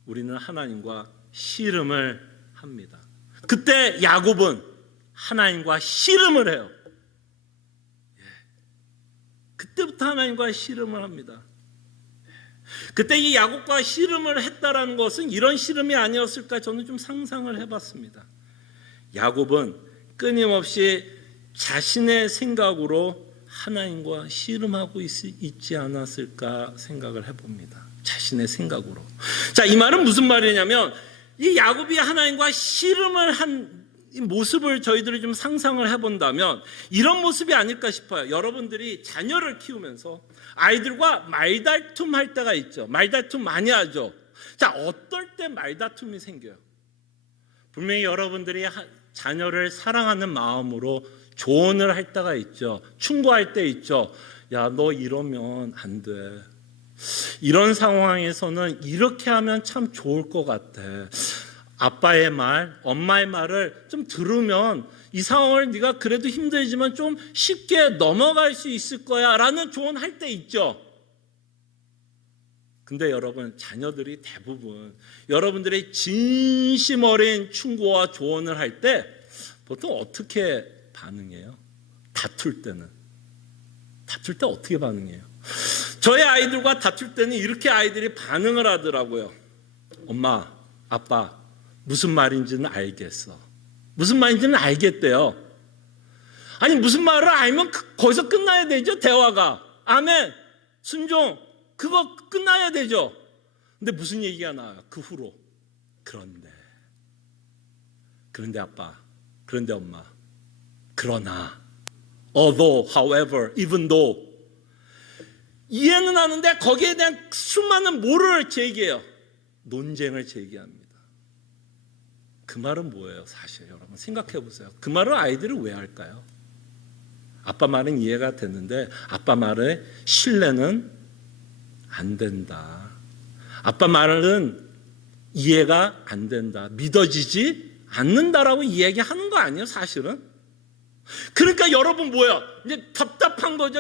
우리는 하나님과 씨름을 합니다. 그때 야곱은 하나님과 씨름을 해요. 그때부터 하나님과 씨름을 합니다. 그때 이 야곱과 씨름을 했다라는 것은 이런 씨름이 아니었을까 저는 좀 상상을 해봤습니다. 야곱은 끊임없이 자신의 생각으로 하나님과 씨름하고 있지 않았을까 생각을 해봅니다. 자신의 생각으로. 자, 이 말은 무슨 말이냐면 이 야곱이 하나님과 씨름을 한 모습을 저희들이 좀 상상을 해본다면 이런 모습이 아닐까 싶어요. 여러분들이 자녀를 키우면서 아이들과 말다툼 할 때가 있죠. 말다툼 많이 하죠. 자, 어떨 때 말다툼이 생겨요? 분명히 여러분들이 자녀를 사랑하는 마음으로 조언을 할 때가 있죠. 충고할 때 있죠. 야, 너 이러면 안 돼. 이런 상황에서는 이렇게 하면 참 좋을 것 같아. 아빠의 말, 엄마의 말을 좀 들으면 이 상황을 네가 그래도 힘들지만 좀 쉽게 넘어갈 수 있을 거야 라는 조언할 때 있죠. 근데 여러분, 자녀들이 대부분 여러분들의 진심 어린 충고와 조언을 할 때 보통 어떻게 반응해요? 다툴 때 어떻게 반응해요? 저의 아이들과 다툴 때는 이렇게 아이들이 반응을 하더라고요. 엄마, 아빠, 무슨 말인지는 알겠어. 무슨 말인지는 알겠대요. 아니, 무슨 말을 알면 거기서 끝나야 되죠, 대화가. 아멘, 순종, 그거 끝나야 되죠. 근데 무슨 얘기가 나와요? 그 후로. 그런데 아빠, 그런데 엄마, 그러나, although, however, even though. 이해는 하는데 거기에 대한 수많은 뭐를 제기해요? 논쟁을 제기합니다. 그 말은 뭐예요? 사실 여러분 생각해 보세요. 그 말을 아이들이 왜 할까요? 아빠 말은 이해가 됐는데 아빠 말에 신뢰는 안 된다. 아빠 말은 이해가 안 된다. 믿어지지 않는다라고 이야기하는 거 아니에요, 사실은? 그러니까 여러분 뭐야? 이제 답답한 거죠.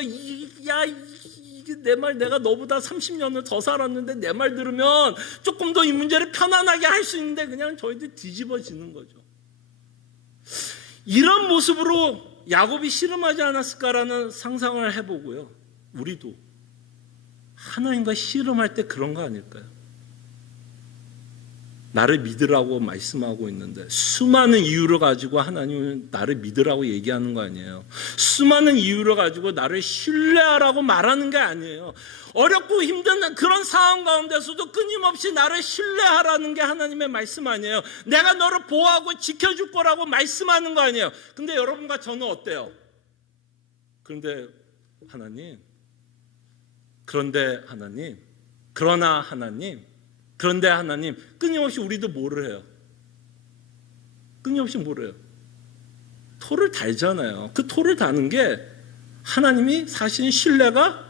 내 말 내가 너보다 30년을 더 살았는데 내 말 들으면 조금 더 이 문제를 편안하게 할 수 있는데 그냥 저희들 뒤집어지는 거죠. 이런 모습으로 야곱이 씨름하지 않았을까라는 상상을 해보고요. 우리도 하나님과 씨름할 때 그런 거 아닐까요? 나를 믿으라고 말씀하고 있는데 수많은 이유를 가지고 하나님은 나를 믿으라고 얘기하는 거 아니에요. 수많은 이유를 가지고 나를 신뢰하라고 말하는 게 아니에요. 어렵고 힘든 그런 상황 가운데서도 끊임없이 나를 신뢰하라는 게 하나님의 말씀 아니에요. 내가 너를 보호하고 지켜줄 거라고 말씀하는 거 아니에요. 근데 여러분과 저는 어때요? 그런데 하나님, 그러나 하나님, 그런데 하나님, 끊임없이 우리도 뭐를 해요? 끊임없이 뭐를 해요? 토를 달잖아요. 그 토를 다는 게 하나님이 사실은 신뢰가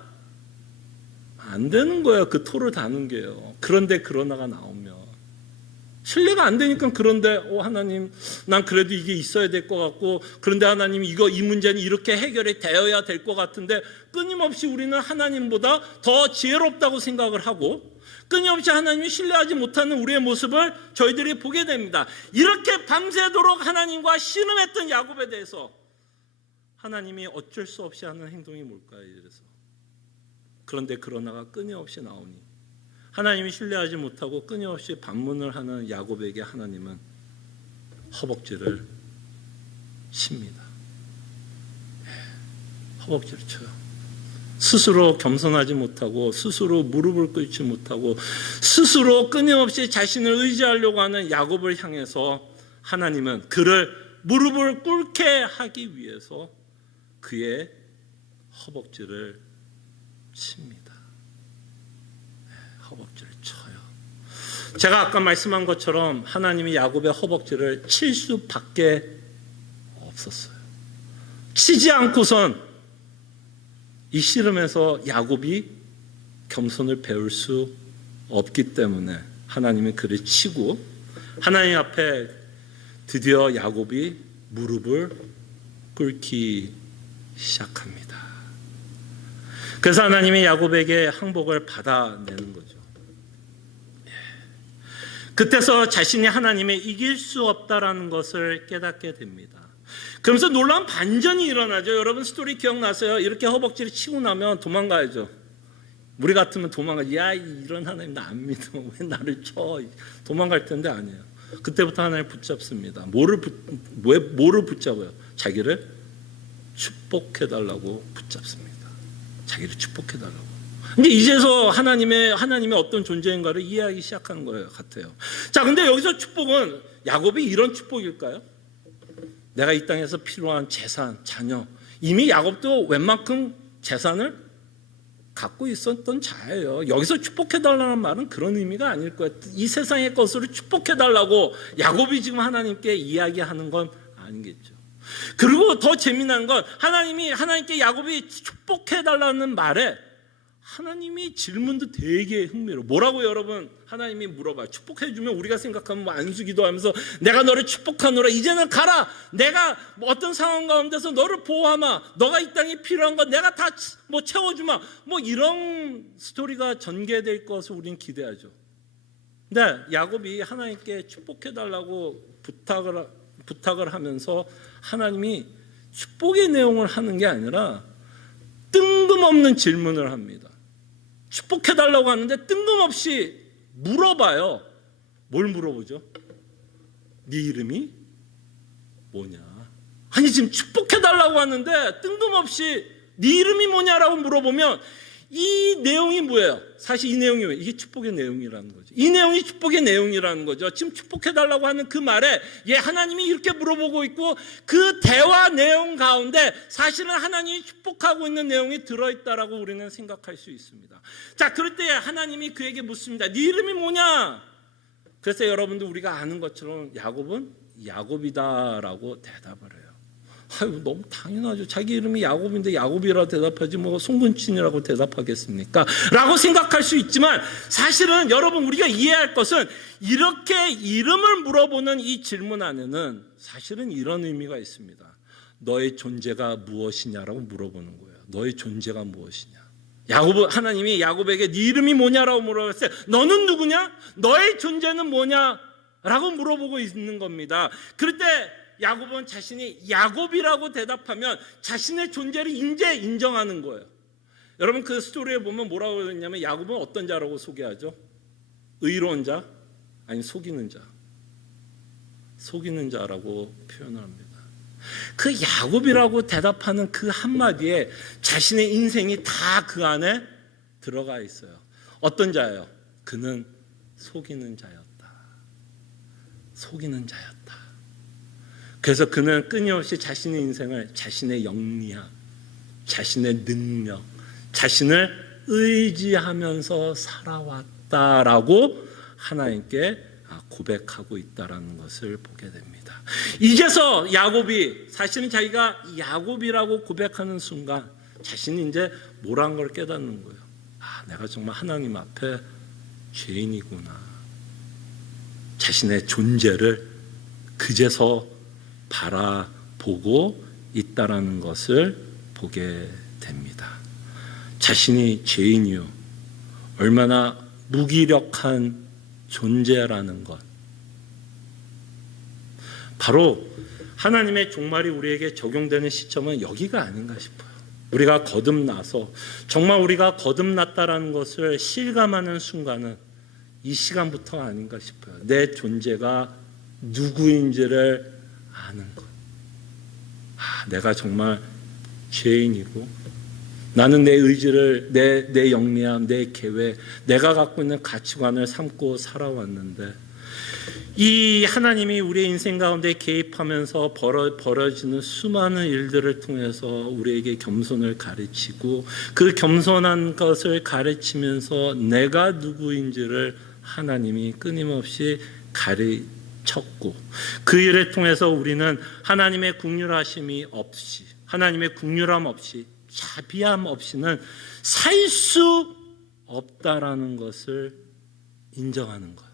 안 되는 거예요. 그 토를 다는 게요. 그런데 그러나가 나오면 신뢰가 안 되니까 그런데 하나님, 난 그래도 이게 있어야 될 것 같고, 그런데 하나님 이 문제는 이렇게 해결이 되어야 될 것 같은데 끊임없이 우리는 하나님보다 더 지혜롭다고 생각을 하고 끊임없이 하나님을 신뢰하지 못하는 우리의 모습을 저희들이 보게 됩니다. 이렇게 밤새도록 하나님과 씨름했던 야곱에 대해서 하나님이 어쩔 수 없이 하는 행동이 뭘까요? 이래서 그런데 그러나가 끊임없이 나오니 하나님이 신뢰하지 못하고 끊임없이 반문을 하는 야곱에게 하나님은 허벅지를 칩니다. 허벅지를 쳐요. 스스로 겸손하지 못하고 스스로 무릎을 꿇지 못하고 스스로 끊임없이 자신을 의지하려고 하는 야곱을 향해서 하나님은 그를 무릎을 꿇게 하기 위해서 그의 허벅지를 칩니다. 허벅지를 쳐요. 제가 아까 말씀한 것처럼 하나님이 야곱의 허벅지를 칠 수밖에 없었어요. 치지 않고선 이 씨름에서 야곱이 겸손을 배울 수 없기 때문에 하나님이 그를 치고 하나님 앞에 드디어 야곱이 무릎을 꿇기 시작합니다. 그래서 하나님이 야곱에게 항복을 받아내는 거죠. 그때서 자신이 하나님의 이길 수 없다라는 것을 깨닫게 됩니다. 그러면서 놀라운 반전이 일어나죠. 여러분 스토리 기억나세요? 이렇게 허벅지를 치고 나면 도망가야죠. 우리 같으면 도망가죠. 야, 이런 하나님 나 안 믿어. 왜 나를 쳐? 도망갈 텐데 아니에요. 그때부터 하나님 붙잡습니다. 뭐를 붙잡아요? 자기를 축복해달라고 붙잡습니다. 자기를 축복해달라고. 근데 이제서 하나님의 어떤 존재인가를 이해하기 시작하는 거예요, 같아요. 자, 근데 여기서 축복은 야곱이 이런 축복일까요? 내가 이 땅에서 필요한 재산, 자녀, 이미 야곱도 웬만큼 재산을 갖고 있었던 자예요. 여기서 축복해달라는 말은 그런 의미가 아닐 거예요. 이 세상의 것으로 축복해달라고 야곱이 지금 하나님께 이야기하는 건 아니겠죠. 그리고 더 재미난 건 하나님께 야곱이 축복해달라는 말에 하나님이 질문도 되게 흥미로워. 뭐라고 여러분? 하나님이 물어봐요. 축복해주면 우리가 생각하면 안수기도 하면서 내가 너를 축복하노라. 이제는 가라. 내가 어떤 상황 가운데서 너를 보호하마. 너가 이 땅에 필요한 거 내가 다 채워주마. 이런 스토리가 전개될 것을 우리는 기대하죠. 근데 야곱이 하나님께 축복해달라고 부탁을 하면서 하나님이 축복의 내용을 하는 게 아니라 뜬금없는 질문을 합니다. 축복해달라고 하는데 뜬금없이 물어봐요. 뭘 물어보죠? 네 이름이 뭐냐? 아니 지금 축복해달라고 하는데 뜬금없이 네 이름이 뭐냐라고 물어보면 이 내용이 뭐예요? 사실 이 내용이 왜? 이게 축복의 내용이라는 거죠. 이 내용이 축복의 내용이라는 거죠. 지금 축복해달라고 하는 그 말에 하나님이 이렇게 물어보고 있고 그 대화 내용 가운데 사실은 하나님이 축복하고 있는 내용이 들어있다라고 우리는 생각할 수 있습니다. 자, 그럴 때 하나님이 그에게 묻습니다. 네 이름이 뭐냐? 그래서 여러분들 우리가 아는 것처럼 야곱은 야곱이다라고 대답을 해요. 아유, 너무 당연하죠. 자기 이름이 야곱인데 야곱이라고 대답하지 송근친이라고 대답하겠습니까? 라고 생각할 수 있지만 사실은 여러분 우리가 이해할 것은 이렇게 이름을 물어보는 이 질문 안에는 사실은 이런 의미가 있습니다. 너의 존재가 무엇이냐라고 물어보는 거예요. 너의 존재가 무엇이냐? 하나님이 야곱에게 네 이름이 뭐냐라고 물어봤어요. 너는 누구냐? 너의 존재는 뭐냐? 라고 물어보고 있는 겁니다. 그럴 때 야곱은 자신이 야곱이라고 대답하면 자신의 존재를 이제 인정하는 거예요. 여러분 그 스토리에 보면 뭐라고 했냐면 야곱은 어떤 자라고 소개하죠? 의로운 자? 아니 속이는 자. 속이는 자라고 표현을 합니다. 그 야곱이라고 대답하는 그 한마디에 자신의 인생이 다 그 안에 들어가 있어요. 어떤 자예요? 그는 속이는 자였다. 속이는 자였다. 그래서 그는 끊임없이 자신의 인생을 자신의 영리함, 자신의 능력, 자신을 의지하면서 살아왔다라고 하나님께 고백하고 있다라는 것을 보게 됩니다. 이제서 야곱이 사실은 자기가 야곱이라고 고백하는 순간 자신이 이제 뭐라는 걸 깨닫는 거예요. 내가 정말 하나님 앞에 죄인이구나. 자신의 존재를 그제서 바라보고 있다라는 것을 보게 됩니다. 자신이 죄인이요 얼마나 무기력한 존재라는 것. 바로 하나님의 종말이 우리에게 적용되는 시점은 여기가 아닌가 싶어요. 우리가 거듭나서 정말 우리가 거듭났다라는 것을 실감하는 순간은 이 시간부터 아닌가 싶어요. 내 존재가 누구인지를 아는 것. 내가 정말 죄인이고 나는 내 의지를 내 영리함, 내 계획, 내가 갖고 있는 가치관을 삼고 살아왔는데 이 하나님이 우리의 인생 가운데 개입하면서 벌어지는 수많은 일들을 통해서 우리에게 겸손을 가르치고 그 겸손한 것을 가르치면서 내가 누구인지를 하나님이 끊임없이 가르쳤고 그 일을 통해서 우리는 하나님의 긍휼하심이 없이 하나님의 긍휼함 없이 자비함 없이는 살 수 없다라는 것을 인정하는 것.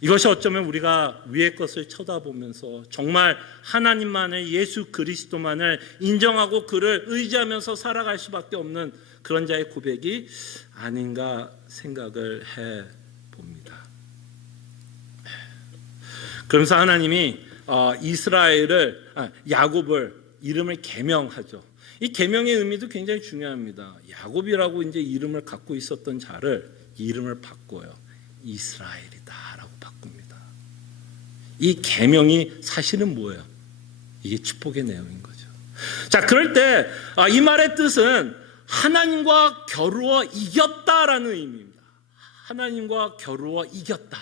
이것이 어쩌면 우리가 위의 것을 쳐다보면서 정말 하나님만을 예수 그리스도만을 인정하고 그를 의지하면서 살아갈 수밖에 없는 그런 자의 고백이 아닌가 생각을 해봅니다. 그러면서 하나님이 야곱을 이름을 계명하죠. 이 계명의 의미도 굉장히 중요합니다. 야곱이라고 이제 이름을 갖고 있었던 자를 이름을 바꿔요. 이스라엘이다라고 바꿉니다. 이 계명이 사실은 뭐예요? 이게 축복의 내용인 거죠. 자, 그럴 때 이 말의 뜻은 하나님과 겨루어 이겼다라는 의미입니다. 하나님과 겨루어 이겼다.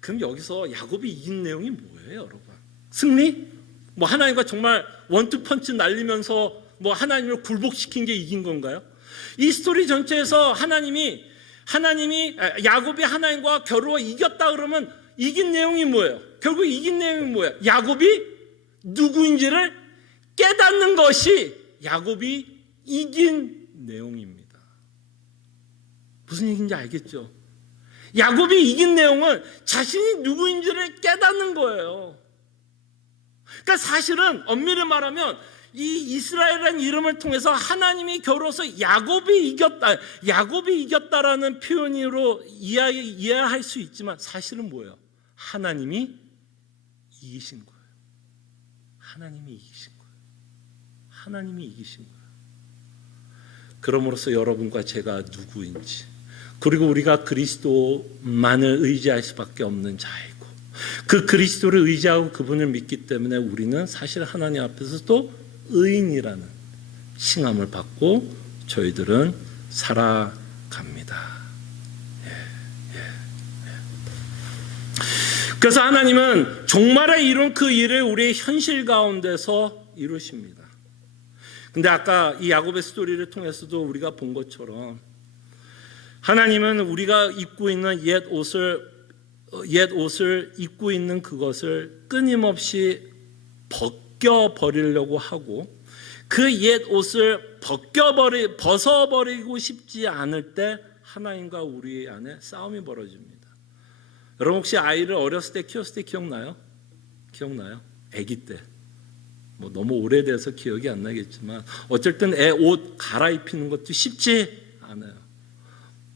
그럼 여기서 야곱이 이긴 내용이 뭐예요, 여러분? 승리? 뭐 하나님과 정말 원투펀치 날리면서 뭐 하나님을 굴복시킨 게 이긴 건가요? 이 스토리 전체에서 하나님이 야곱이 하나님과 겨루어 이겼다 그러면 이긴 내용이 뭐예요? 결국 이긴 내용이 뭐예요? 야곱이 누구인지를 깨닫는 것이 야곱이 이긴 내용입니다. 무슨 얘기인지 알겠죠? 야곱이 이긴 내용은 자신이 누구인지를 깨닫는 거예요. 그러니까 사실은 엄밀히 말하면 이 이스라엘이라는 이름을 통해서 하나님이 겨루어서 야곱이 이겼다라는 표현으로 이해할 수 있지만 사실은 뭐예요? 하나님이 이기신 거예요. 하나님이 이기신 거예요. 하나님이 이기신 거예요. 그럼으로써 여러분과 제가 누구인지 그리고 우리가 그리스도만을 의지할 수밖에 없는 자이고 그 그리스도를 의지하고 그분을 믿기 때문에 우리는 사실 하나님 앞에서 또 의인이라는 칭함을 받고 저희들은 살아갑니다. 그래서 하나님은 종말에 이룬 그 일을 우리의 현실 가운데서 이루십니다. 근데 아까 이 야곱의 스토리를 통해서도 우리가 본 것처럼 하나님은 우리가 입고 있는 옛 옷을 입고 있는 그것을 끊임없이 벗겨버리려고 하고 그 옛 옷을 벗어버리고 싶지 않을 때 하나님과 우리 안에 싸움이 벌어집니다. 여러분 혹시 아이를 어렸을 때 키웠을 때 기억나요? 아기 때. 뭐 너무 오래돼서 기억이 안 나겠지만 어쩔 땐 애 옷 갈아입히는 것도 쉽지 않아요.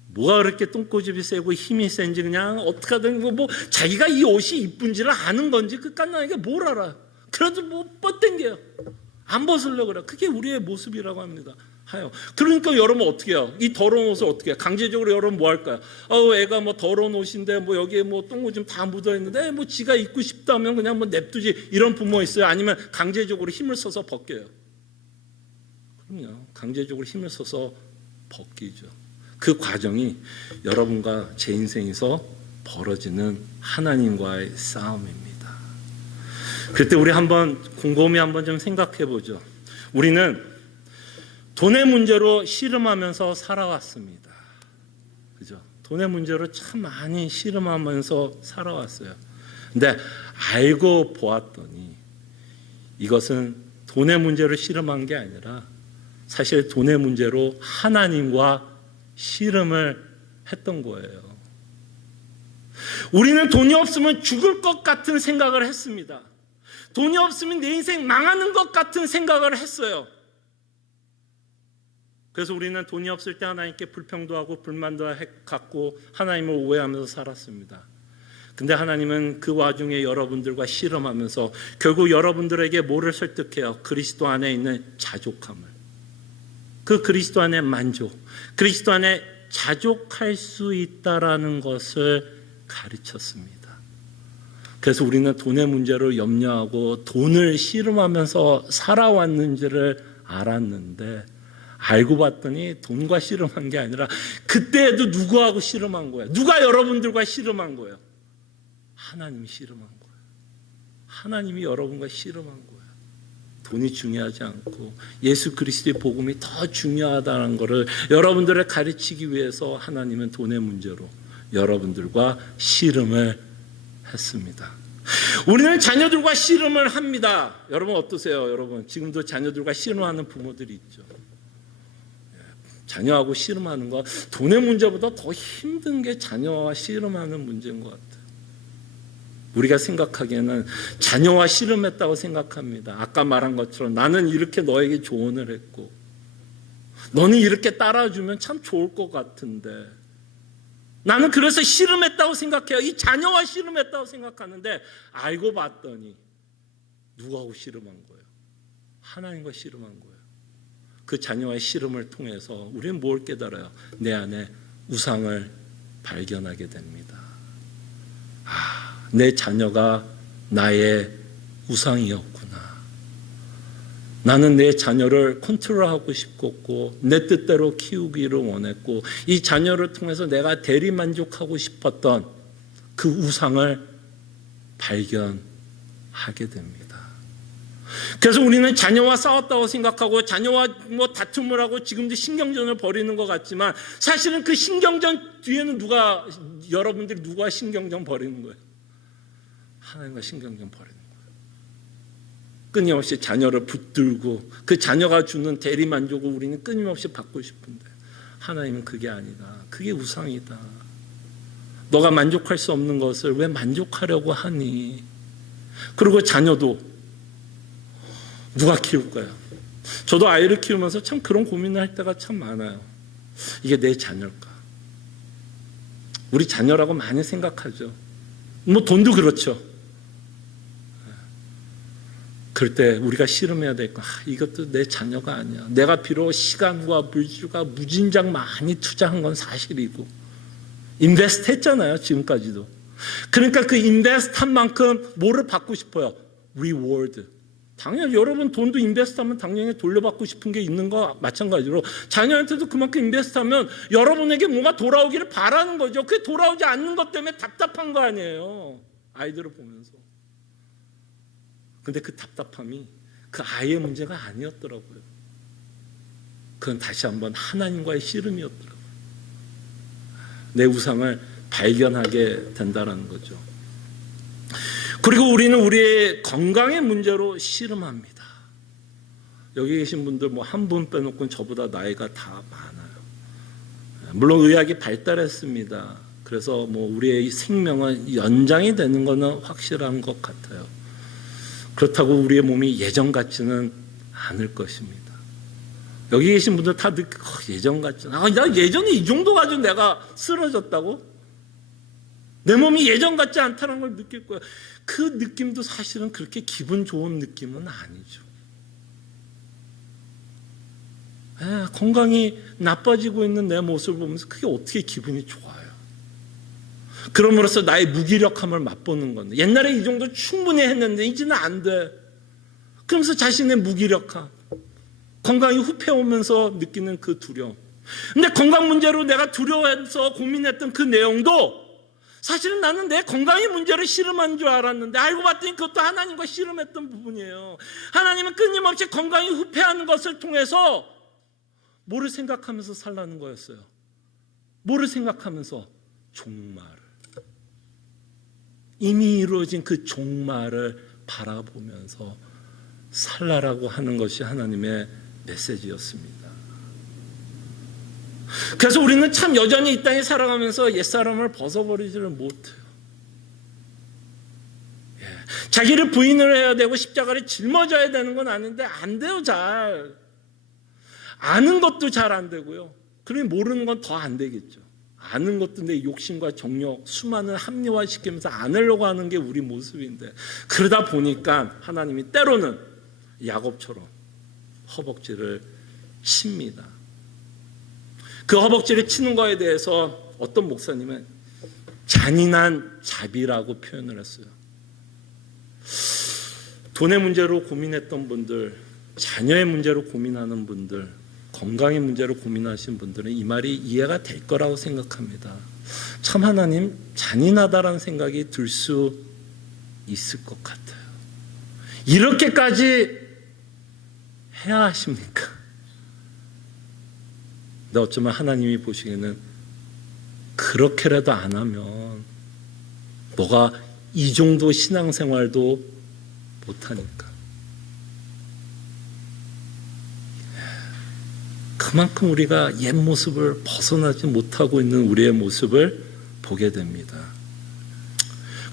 뭐가 그렇게 똥꼬집이 세고 힘이 센지 그냥 어떻게 하든 뭐 자기가 이 옷이 이쁜지를 아는 건지 끝까지 뭘 알아요. 그래도 뭐 뻗당겨요. 안 벗으려고 그래요. 그게 우리의 모습이라고 합니다. 그러니까 여러분 어떻게 해요? 이 더러운 옷을 어떻게 해요? 강제적으로 여러분 뭐 할까요? 애가 뭐 더러운 옷인데 뭐 여기에 뭐 똥오줌 다 묻어 있는데 뭐 지가 입고 싶다면 그냥 뭐 냅두지 이런 부모 있어요? 아니면 강제적으로 힘을 써서 벗겨요? 그럼요. 강제적으로 힘을 써서 벗기죠. 그 과정이 여러분과 제 인생에서 벌어지는 하나님과의 싸움입니다. 그때 우리 한번 곰곰이 한번 좀 생각해 보죠. 우리는 돈의 문제로 씨름하면서 살아왔습니다. 그죠? 돈의 문제로 참 많이 씨름하면서 살아왔어요. 근데 알고 보았더니 이것은 돈의 문제로 씨름한 게 아니라 사실 돈의 문제로 하나님과 씨름을 했던 거예요. 우리는 돈이 없으면 죽을 것 같은 생각을 했습니다. 돈이 없으면 내 인생 망하는 것 같은 생각을 했어요. 그래서 우리는 돈이 없을 때 하나님께 불평도 하고 불만도 갖고 하나님을 오해하면서 살았습니다. 근데 하나님은 그 와중에 여러분들과 씨름하면서 결국 여러분들에게 뭐를 설득해요? 그리스도 안에 있는 자족함을. 그 그리스도 안에 만족, 그리스도 안에 자족할 수 있다라는 것을 가르쳤습니다. 그래서 우리는 돈의 문제로 염려하고 돈을 씨름하면서 살아왔는지를 알았는데 알고 봤더니 돈과 씨름한 게 아니라 그때에도 누구하고 씨름한 거예요? 누가 여러분들과 씨름한 거예요? 하나님이 씨름한 거예요. 하나님이 여러분과 씨름한 거예요. 돈이 중요하지 않고 예수 그리스도의 복음이 더 중요하다는 것을 여러분들을 가르치기 위해서 하나님은 돈의 문제로 여러분들과 씨름을 했습니다. 우리는 자녀들과 씨름을 합니다. 여러분 어떠세요? 여러분 지금도 자녀들과 씨름하는 부모들이 있죠. 자녀하고 씨름하는 거 돈의 문제보다 더 힘든 게 자녀와 씨름하는 문제인 것 같아요. 우리가 생각하기에는 자녀와 씨름했다고 생각합니다. 아까 말한 것처럼 나는 이렇게 너에게 조언을 했고 너는 이렇게 따라주면 참 좋을 것 같은데 나는 그래서 씨름했다고 생각해요. 이 자녀와 씨름했다고 생각하는데 알고 봤더니 누구하고 씨름한 거예요? 하나님과 씨름한 거예요. 그 자녀와의 씨름을 통해서 우리는 뭘 깨달아요? 내 안에 우상을 발견하게 됩니다. 내 자녀가 나의 우상이었구나. 나는 내 자녀를 컨트롤하고 싶었고 내 뜻대로 키우기를 원했고 이 자녀를 통해서 내가 대리만족하고 싶었던 그 우상을 발견하게 됩니다. 그래서 우리는 자녀와 싸웠다고 생각하고 자녀와 다툼을 하고 지금도 신경전을 벌이는 것 같지만 사실은 그 신경전 뒤에는 여러분들이 누가 신경전 벌이는 거예요? 하나님과 신경전 벌이는 거예요. 끊임없이 자녀를 붙들고 그 자녀가 주는 대리만족을 우리는 끊임없이 받고 싶은데 하나님은 그게 아니다. 그게 우상이다. 너가 만족할 수 없는 것을 왜 만족하려고 하니? 그리고 자녀도 누가 키울까요? 저도 아이를 키우면서 참 그런 고민을 할 때가 참 많아요. 이게 내 자녀일까? 우리 자녀라고 많이 생각하죠. 돈도 그렇죠. 그럴 때 우리가 씨름해야 될 거, 이것도 내 자녀가 아니야. 내가 비록 시간과 물질과 무진장 많이 투자한 건 사실이고 인베스트 했잖아요. 지금까지도. 그러니까 그 인베스트 한 만큼 뭐를 받고 싶어요? 리워드. 당연히 여러분 돈도 인베스트하면 당연히 돌려받고 싶은 게 있는 거 마찬가지로 자녀한테도 그만큼 인베스트하면 여러분에게 뭔가 돌아오기를 바라는 거죠. 그게 돌아오지 않는 것 때문에 답답한 거 아니에요. 아이들을 보면서. 근데 그 답답함이 그 아이의 문제가 아니었더라고요. 그건 다시 한번 하나님과의 씨름이었더라고요. 내 우상을 발견하게 된다는 거죠. 그리고 우리는 우리의 건강의 문제로 씨름합니다. 여기 계신 분들 한 분 빼놓고는 저보다 나이가 다 많아요. 물론 의학이 발달했습니다. 그래서 우리의 생명은 연장이 되는 것은 확실한 것 같아요. 그렇다고 우리의 몸이 예전 같지는 않을 것입니다. 여기 계신 분들 다 예전 같지는 나 예전에 이 정도 가지고 내가 쓰러졌다고? 내 몸이 예전 같지 않다는 걸 느낄 거예요. 그 느낌도 사실은 그렇게 기분 좋은 느낌은 아니죠. 건강이 나빠지고 있는 내 모습을 보면서 그게 어떻게 기분이 좋아요. 그럼으로써 나의 무기력함을 맛보는 건데 옛날에 이 정도 충분히 했는데 이제는 안 돼. 그러면서 자신의 무기력함, 건강이 후퇴오면서 느끼는 그 두려움. 근데 건강 문제로 내가 두려워해서 고민했던 그 내용도 사실은 나는 내 건강의 문제를 씨름한 줄 알았는데 알고 봤더니 그것도 하나님과 씨름했던 부분이에요. 하나님은 끊임없이 건강이 후퇴하는 것을 통해서 뭐를 생각하면서 살라는 거였어요? 뭐를 생각하면서? 종말을. 이미 이루어진 그 종말을 바라보면서 살라라고 하는 것이 하나님의 메시지였습니다. 그래서 우리는 참 여전히 이 땅에 살아가면서 옛사람을 벗어버리지를 못해요. 자기를 부인을 해야 되고 십자가를 짊어져야 되는 건 아닌데 안 돼요. 잘 아는 것도 잘 안 되고요. 그러니 모르는 건 더 안 되겠죠. 아는 것도 내 욕심과 정욕 수많은 합리화시키면서 안 하려고 하는 게 우리 모습인데 그러다 보니까 하나님이 때로는 야곱처럼 허벅지를 칩니다. 그 허벅지를 치는 거에 대해서 어떤 목사님은 잔인한 자비라고 표현을 했어요. 돈의 문제로 고민했던 분들, 자녀의 문제로 고민하는 분들, 건강의 문제로 고민하신 분들은 이 말이 이해가 될 거라고 생각합니다. 참 하나님 잔인하다라는 생각이 들 수 있을 것 같아요. 이렇게까지 해야 하십니까? 근데 어쩌면 하나님이 보시기에는 그렇게라도 안 하면 너가 이 정도 신앙생활도 못하니까. 그만큼 우리가 옛 모습을 벗어나지 못하고 있는 우리의 모습을 보게 됩니다.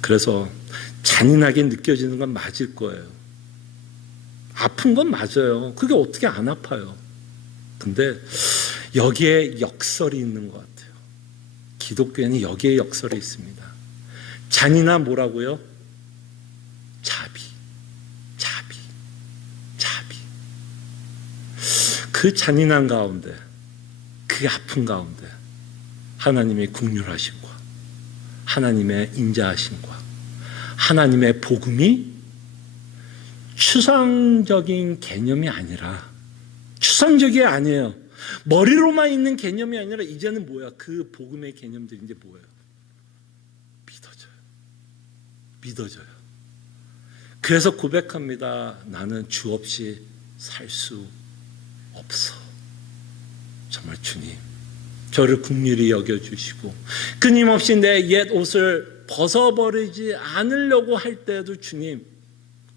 그래서 잔인하게 느껴지는 건 맞을 거예요. 아픈 건 맞아요. 그게 어떻게 안 아파요. 근데 여기에 역설이 있는 것 같아요. 기독교에는 여기에 역설이 있습니다. 잔인한 뭐라고요? 자비. 그 잔인한 가운데, 그 아픈 가운데 하나님의 긍휼하심과 하나님의 인자하심과 하나님의 복음이 추상적인 개념이 아니라, 추상적이 아니에요. 머리로만 있는 개념이 아니라 이제는 뭐야? 그 복음의 개념들이 이제 뭐예요? 믿어져요. 그래서 고백합니다. 나는 주 없이 살 수 없어. 정말 주님, 저를 긍휼히 여겨주시고 끊임없이 내 옛 옷을 벗어버리지 않으려고 할 때에도 주님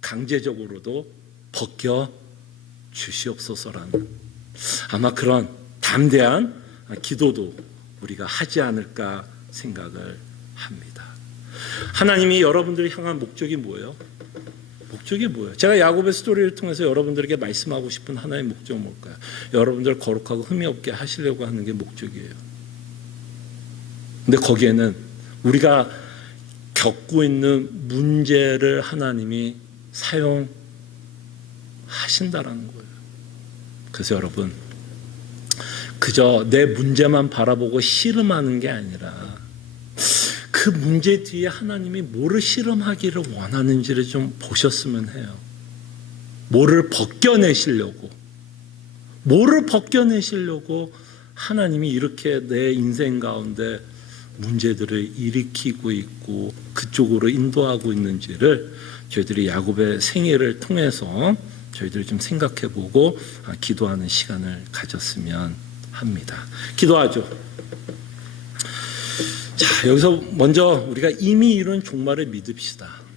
강제적으로도 벗겨 주시옵소서라는 아마 그런 담대한 기도도 우리가 하지 않을까 생각을 합니다. 하나님이 여러분들을 향한 목적이 뭐예요? 제가 야곱의 스토리를 통해서 여러분들에게 말씀하고 싶은 하나의 목적은 뭘까요? 여러분들 거룩하고 흠이 없게 하시려고 하는 게 목적이에요. 근데 거기에는 우리가 겪고 있는 문제를 하나님이 사용하신다라는 거예요. 그래서 여러분, 그저 내 문제만 바라보고 씨름하는 게 아니라 그 문제 뒤에 하나님이 뭐를 씨름하기를 원하는지를 좀 보셨으면 해요. 뭐를 벗겨내시려고 하나님이 이렇게 내 인생 가운데 문제들을 일으키고 있고 그쪽으로 인도하고 있는지를 저희들이 야곱의 생애를 통해서 저희들이 좀 생각해보고 기도하는 시간을 가졌으면 합니다. 기도하죠. 자, 여기서 먼저 우리가 이미 이룬 종말을 믿읍시다.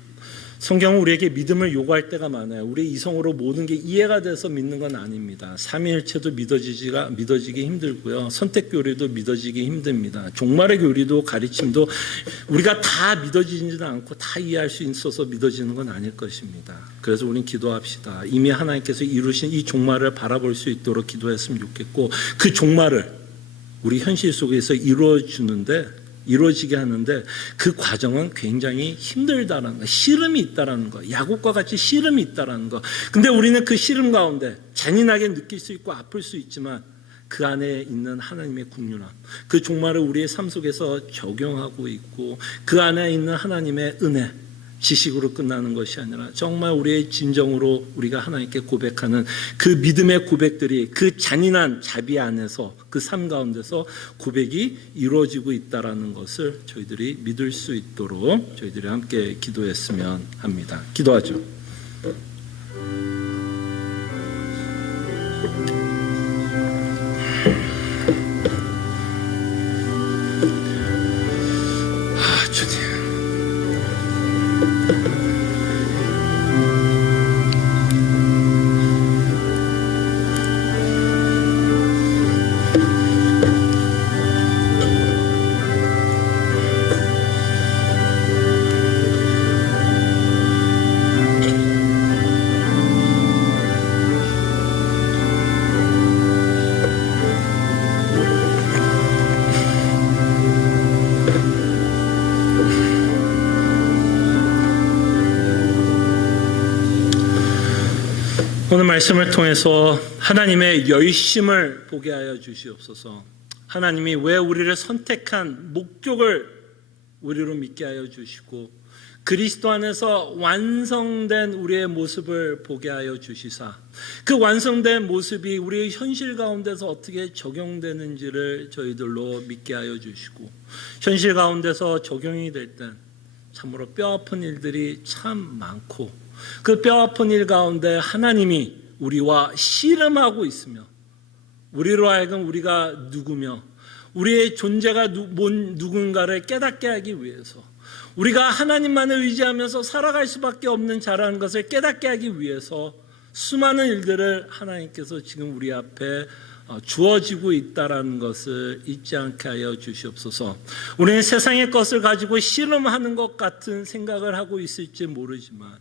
성경은 우리에게 믿음을 요구할 때가 많아요. 우리 이성으로 모든 게 이해가 돼서 믿는 건 아닙니다. 삼위일체도 믿어지기 힘들고요. 선택 교리도 믿어지기 힘듭니다. 종말의 교리도 가르침도 우리가 다 믿어지지는 않고 다 이해할 수 있어서 믿어지는 건 아닐 것입니다. 그래서 우리는 기도합시다. 이미 하나님께서 이루신 이 종말을 바라볼 수 있도록 기도했으면 좋겠고, 그 종말을 우리 현실 속에서 이루어지게 하는데 그 과정은 굉장히 힘들다라는 거, 씨름이 있다라는 거, 야곱과 같이 씨름이 있다라는 거. 근데 우리는 그 씨름 가운데 잔인하게 느낄 수 있고 아플 수 있지만 그 안에 있는 하나님의 긍휼함, 그 종말을 우리의 삶 속에서 적용하고 있고 그 안에 있는 하나님의 은혜, 지식으로 끝나는 것이 아니라 정말 우리의 진정으로 우리가 하나님께 고백하는 그 믿음의 고백들이 그 잔인한 자비 안에서 그 삶 가운데서 고백이 이루어지고 있다는 것을 저희들이 믿을 수 있도록 저희들이 함께 기도했으면 합니다. 기도하죠. 주님, 오늘 말씀을 통해서 하나님의 열심을 보게 하여 주시옵소서. 하나님이 왜 우리를 선택한 목적을 우리로 믿게 하여 주시고 그리스도 안에서 완성된 우리의 모습을 보게 하여 주시사 그 완성된 모습이 우리의 현실 가운데서 어떻게 적용되는지를 저희들로 믿게 하여 주시고 현실 가운데서 적용이 될 땐 참으로 뼈아픈 일들이 참 많고, 그 뼈아픈 일 가운데 하나님이 우리와 씨름하고 있으며, 우리로 하여금 우리가 누구며 우리의 존재가 누군가를 깨닫게 하기 위해서, 우리가 하나님만을 의지하면서 살아갈 수밖에 없는 자라는 것을 깨닫게 하기 위해서 수많은 일들을 하나님께서 지금 우리 앞에 주어지고 있다는 것을 잊지 않게 하여 주시옵소서. 우리는 세상의 것을 가지고 씨름하는 것 같은 생각을 하고 있을지 모르지만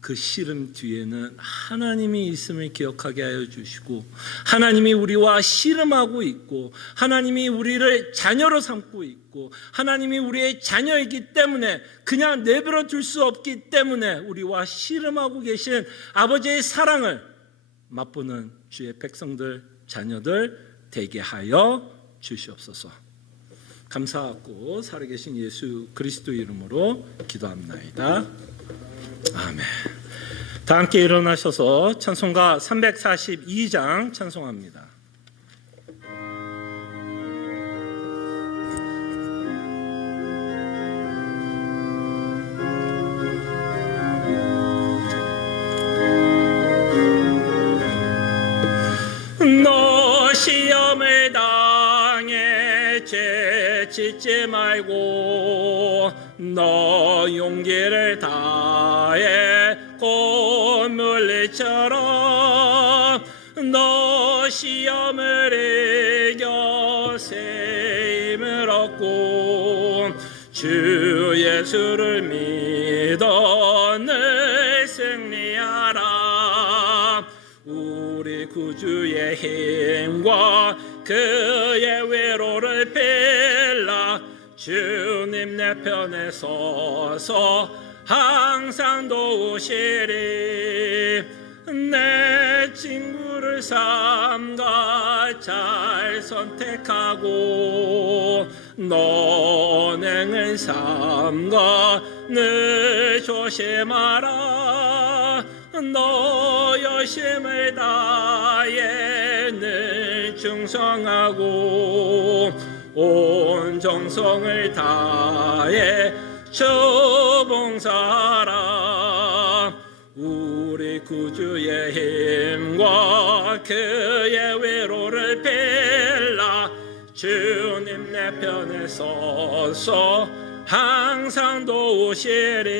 그 씨름 뒤에는 하나님이 있음을 기억하게 하여 주시고, 하나님이 우리와 씨름하고 있고, 하나님이 우리를 자녀로 삼고 있고, 하나님이 우리의 자녀이기 때문에 그냥 내버려 둘 수 없기 때문에 우리와 씨름하고 계신 아버지의 사랑을 맛보는 주의 백성들, 자녀들 되게 하여 주시옵소서. 감사하고 살아계신 예수 그리스도 이름으로 기도합나이다. 아멘. 다 함께 일어나셔서 찬송가 342장 찬송합니다. 너 시험을 당해 지치지 말고 너 용기를 다해 꽃물리처럼 너 시험을 이겨 새 힘을 얻고 주 예수를 믿어 늘 승리하라. 우리 구주의 힘과 그의 위로를 빌라. 주님 내 편에 서서 항상 도우시리. 내 친구를 삼가 잘 선택하고 너행을 삼가 늘 조심하라. 너 열심을 다해 늘 충성하고 온 정성을 다해 주 봉사하라. 우리 구주의 힘과 그의 위로를 빌라. 주님 내 편에 서서 항상 도우시리.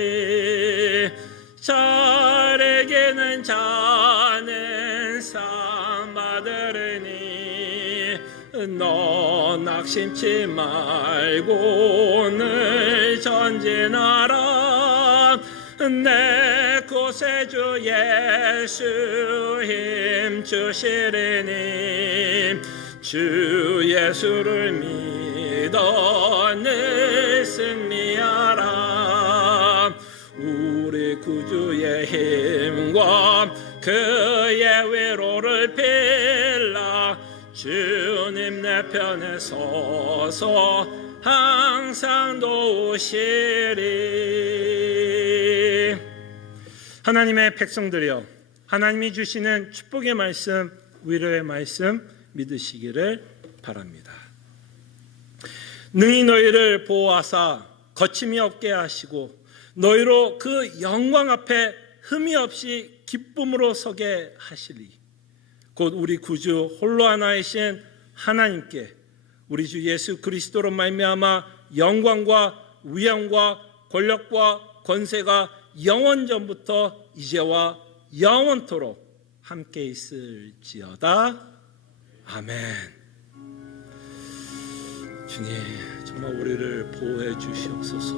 자에게는 자는 상 받으리니 너 낙심치 말고 늘 전진하라. 내 구세주 예수 힘 주시리니 주 예수를 믿어 늘 승리하라. 우리 구주의 힘과 그의 위로를 빌라. 주님 내 편에 서서 항상 도우시리. 하나님의 백성들이여, 하나님이 주시는 축복의 말씀, 위로의 말씀 믿으시기를 바랍니다. 능히 너희를 보호하사 거침이 없게 하시고 너희로 그 영광 앞에 흠이 없이 기쁨으로 서게 하시리. 곧 우리 구주 홀로 하나이신 하나님께 우리 주 예수 그리스도로 말미암아 영광과 위엄과 권력과 권세가 영원전부터 이제와 영원토록 함께 있을지어다. 아멘. 주님, 정말 우리를 보호해 주시옵소서.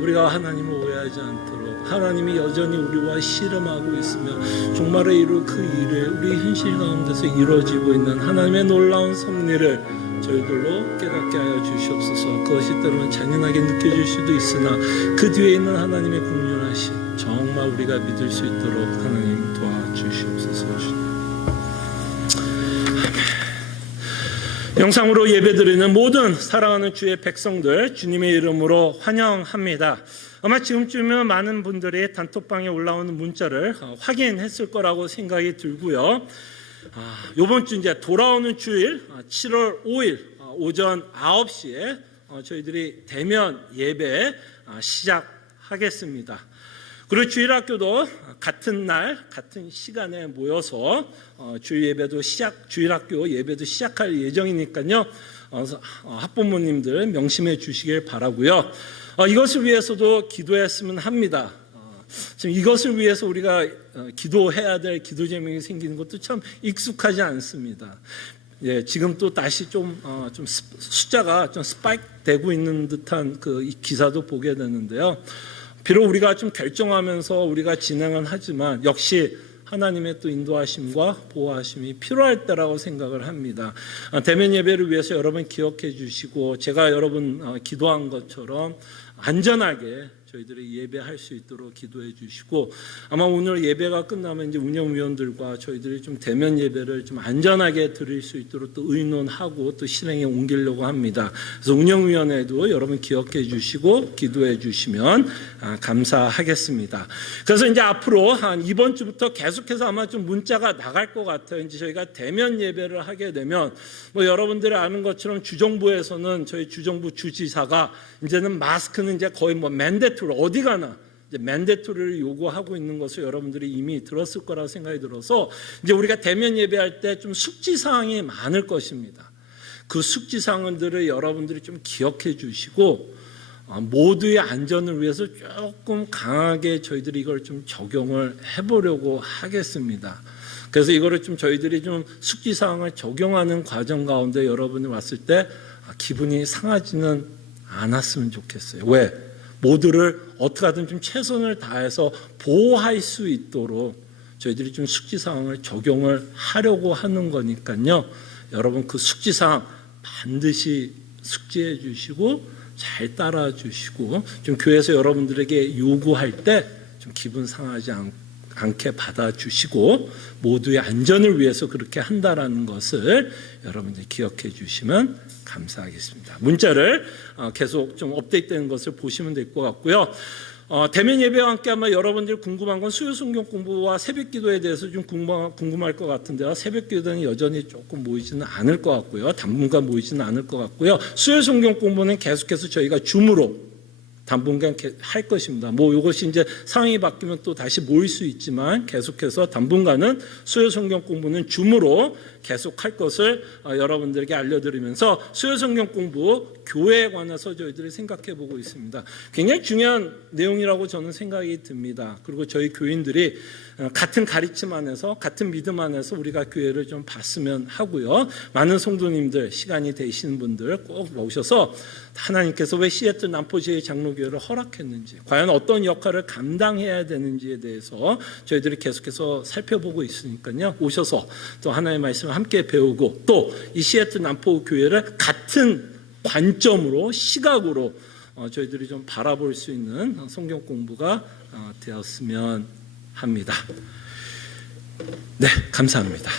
우리가 하나님을 오해하지 않도록, 하나님이 여전히 우리와 씨름하고 있으며 종말을 이룰 그 일을 우리 현실 가운데서 이루어지고 있는 하나님의 놀라운 섭리를 저희들로 깨닫게 하여 주시옵소서. 그것이 때로는 잔인하게 느껴질 수도 있으나 그 뒤에 있는 하나님의 국률하심 정말 우리가 믿을 수 있도록 하나님 도와주시옵소서. 주님. 영상으로 예배드리는 모든 사랑하는 주의 백성들 주님의 이름으로 환영합니다. 아마 지금쯤이면 많은 분들이 단톡방에 올라오는 문자를 확인했을 거라고 생각이 들고요. 이번 주 이제 돌아오는 주일 7월 5일 오전 9시에 저희들이 대면 예배 시작하겠습니다. 그리고 주일학교도 같은 날 같은 시간에 모여서 주일학교 예배도 시작할 예정이니까요. 학부모님들 명심해 주시길 바라고요. 이것을 위해서도 기도했으면 합니다. 지금 이것을 위해서 우리가 기도해야 될 기도 제목이 생기는 것도 참 익숙하지 않습니다. 예, 지금 또 다시 좀 숫자가 좀 스파이크 되고 있는 듯한 이 기사도 보게 되는데요. 비록 우리가 좀 결정하면서 우리가 진행은 하지만 역시 하나님의 또 인도하심과 보호하심이 필요할 때라고 생각을 합니다. 대면 예배를 위해서 여러분 기억해 주시고 제가 여러분 기도한 것처럼 안전하게 저희들이 예배할 수 있도록 기도해 주시고 아마 오늘 예배가 끝나면 이제 운영위원들과 저희들이 좀 대면 예배를 좀 안전하게 드릴 수 있도록 또 의논하고 또 실행에 옮기려고 합니다. 그래서 운영위원회도 여러분 기억해 주시고 기도해 주시면 감사하겠습니다. 그래서 이제 앞으로 한 이번 주부터 계속해서 아마 좀 문자가 나갈 것 같아요. 이제 저희가 대면 예배를 하게 되면 뭐 여러분들이 아는 것처럼 주정부에서는 저희 주정부 주지사가 이제는 마스크는 이제 거의 뭐 맨데이터리 어디 가나 이제 맨데이터리를 요구하고 있는 것을 여러분들이 이미 들었을 거라고 생각이 들어서 이제 우리가 대면 예배할 때 좀 숙지 사항이 많을 것입니다. 그 숙지 사항들을 여러분들이 좀 기억해 주시고 모두의 안전을 위해서 조금 강하게 저희들이 이걸 좀 적용을 해보려고 하겠습니다. 그래서 이거를 좀 저희들이 좀 숙지 사항을 적용하는 과정 가운데 여러분이 왔을 때 기분이 상하지는 않았으면 좋겠어요. 왜? 모두를 어떻게 하든 좀 최선을 다해서 보호할 수 있도록 저희들이 좀 숙지사항을 적용을 하려고 하는 거니까요. 여러분 그 숙지사항 반드시 숙지해 주시고 잘 따라 주시고 좀 교회에서 여러분들에게 요구할 때 좀 기분 상하지 않게 받아주시고 모두의 안전을 위해서 그렇게 한다라는 것을 여러분들이 기억해 주시면 감사하겠습니다. 문자를 계속 좀 업데이트되는 것을 보시면 될 것 같고요. 대면 예배와 함께 아마 여러분들이 궁금한 건 수요 성경 공부와 새벽 기도에 대해서 좀 궁금할 것 같은데요. 새벽 기도는 여전히 조금 모이지는 않을 것 같고요. 당분간 모이지는 않을 것 같고요. 수요 성경 공부는 계속해서 저희가 줌으로 당분간 할 것입니다. 뭐 이것이 이제 상황이 바뀌면 또 다시 모일 수 있지만 계속해서 당분간은 수요 성경 공부는 줌으로 계속 할 것을 여러분들에게 알려드리면서 수요 성경 공부 교회에 관해서 저희들이 생각해 보고 있습니다. 굉장히 중요한 내용이라고 저는 생각이 듭니다. 그리고 저희 교인들이 같은 가르침 안에서 같은 믿음 안에서 우리가 교회를 좀 봤으면 하고요. 많은 성도님들 시간이 되시는 분들 꼭 모셔서 하나님께서 왜 시애틀 남포시의 장로교회를 허락했는지 과연 어떤 역할을 감당해야 되는지에 대해서 저희들이 계속해서 살펴보고 있으니까요. 오셔서 또 하나님의 말씀을 함께 배우고 또 이 시애틀 남포교회를 같은 관점으로 시각으로 저희들이 좀 바라볼 수 있는 성경 공부가 되었으면 합니다. 네, 감사합니다.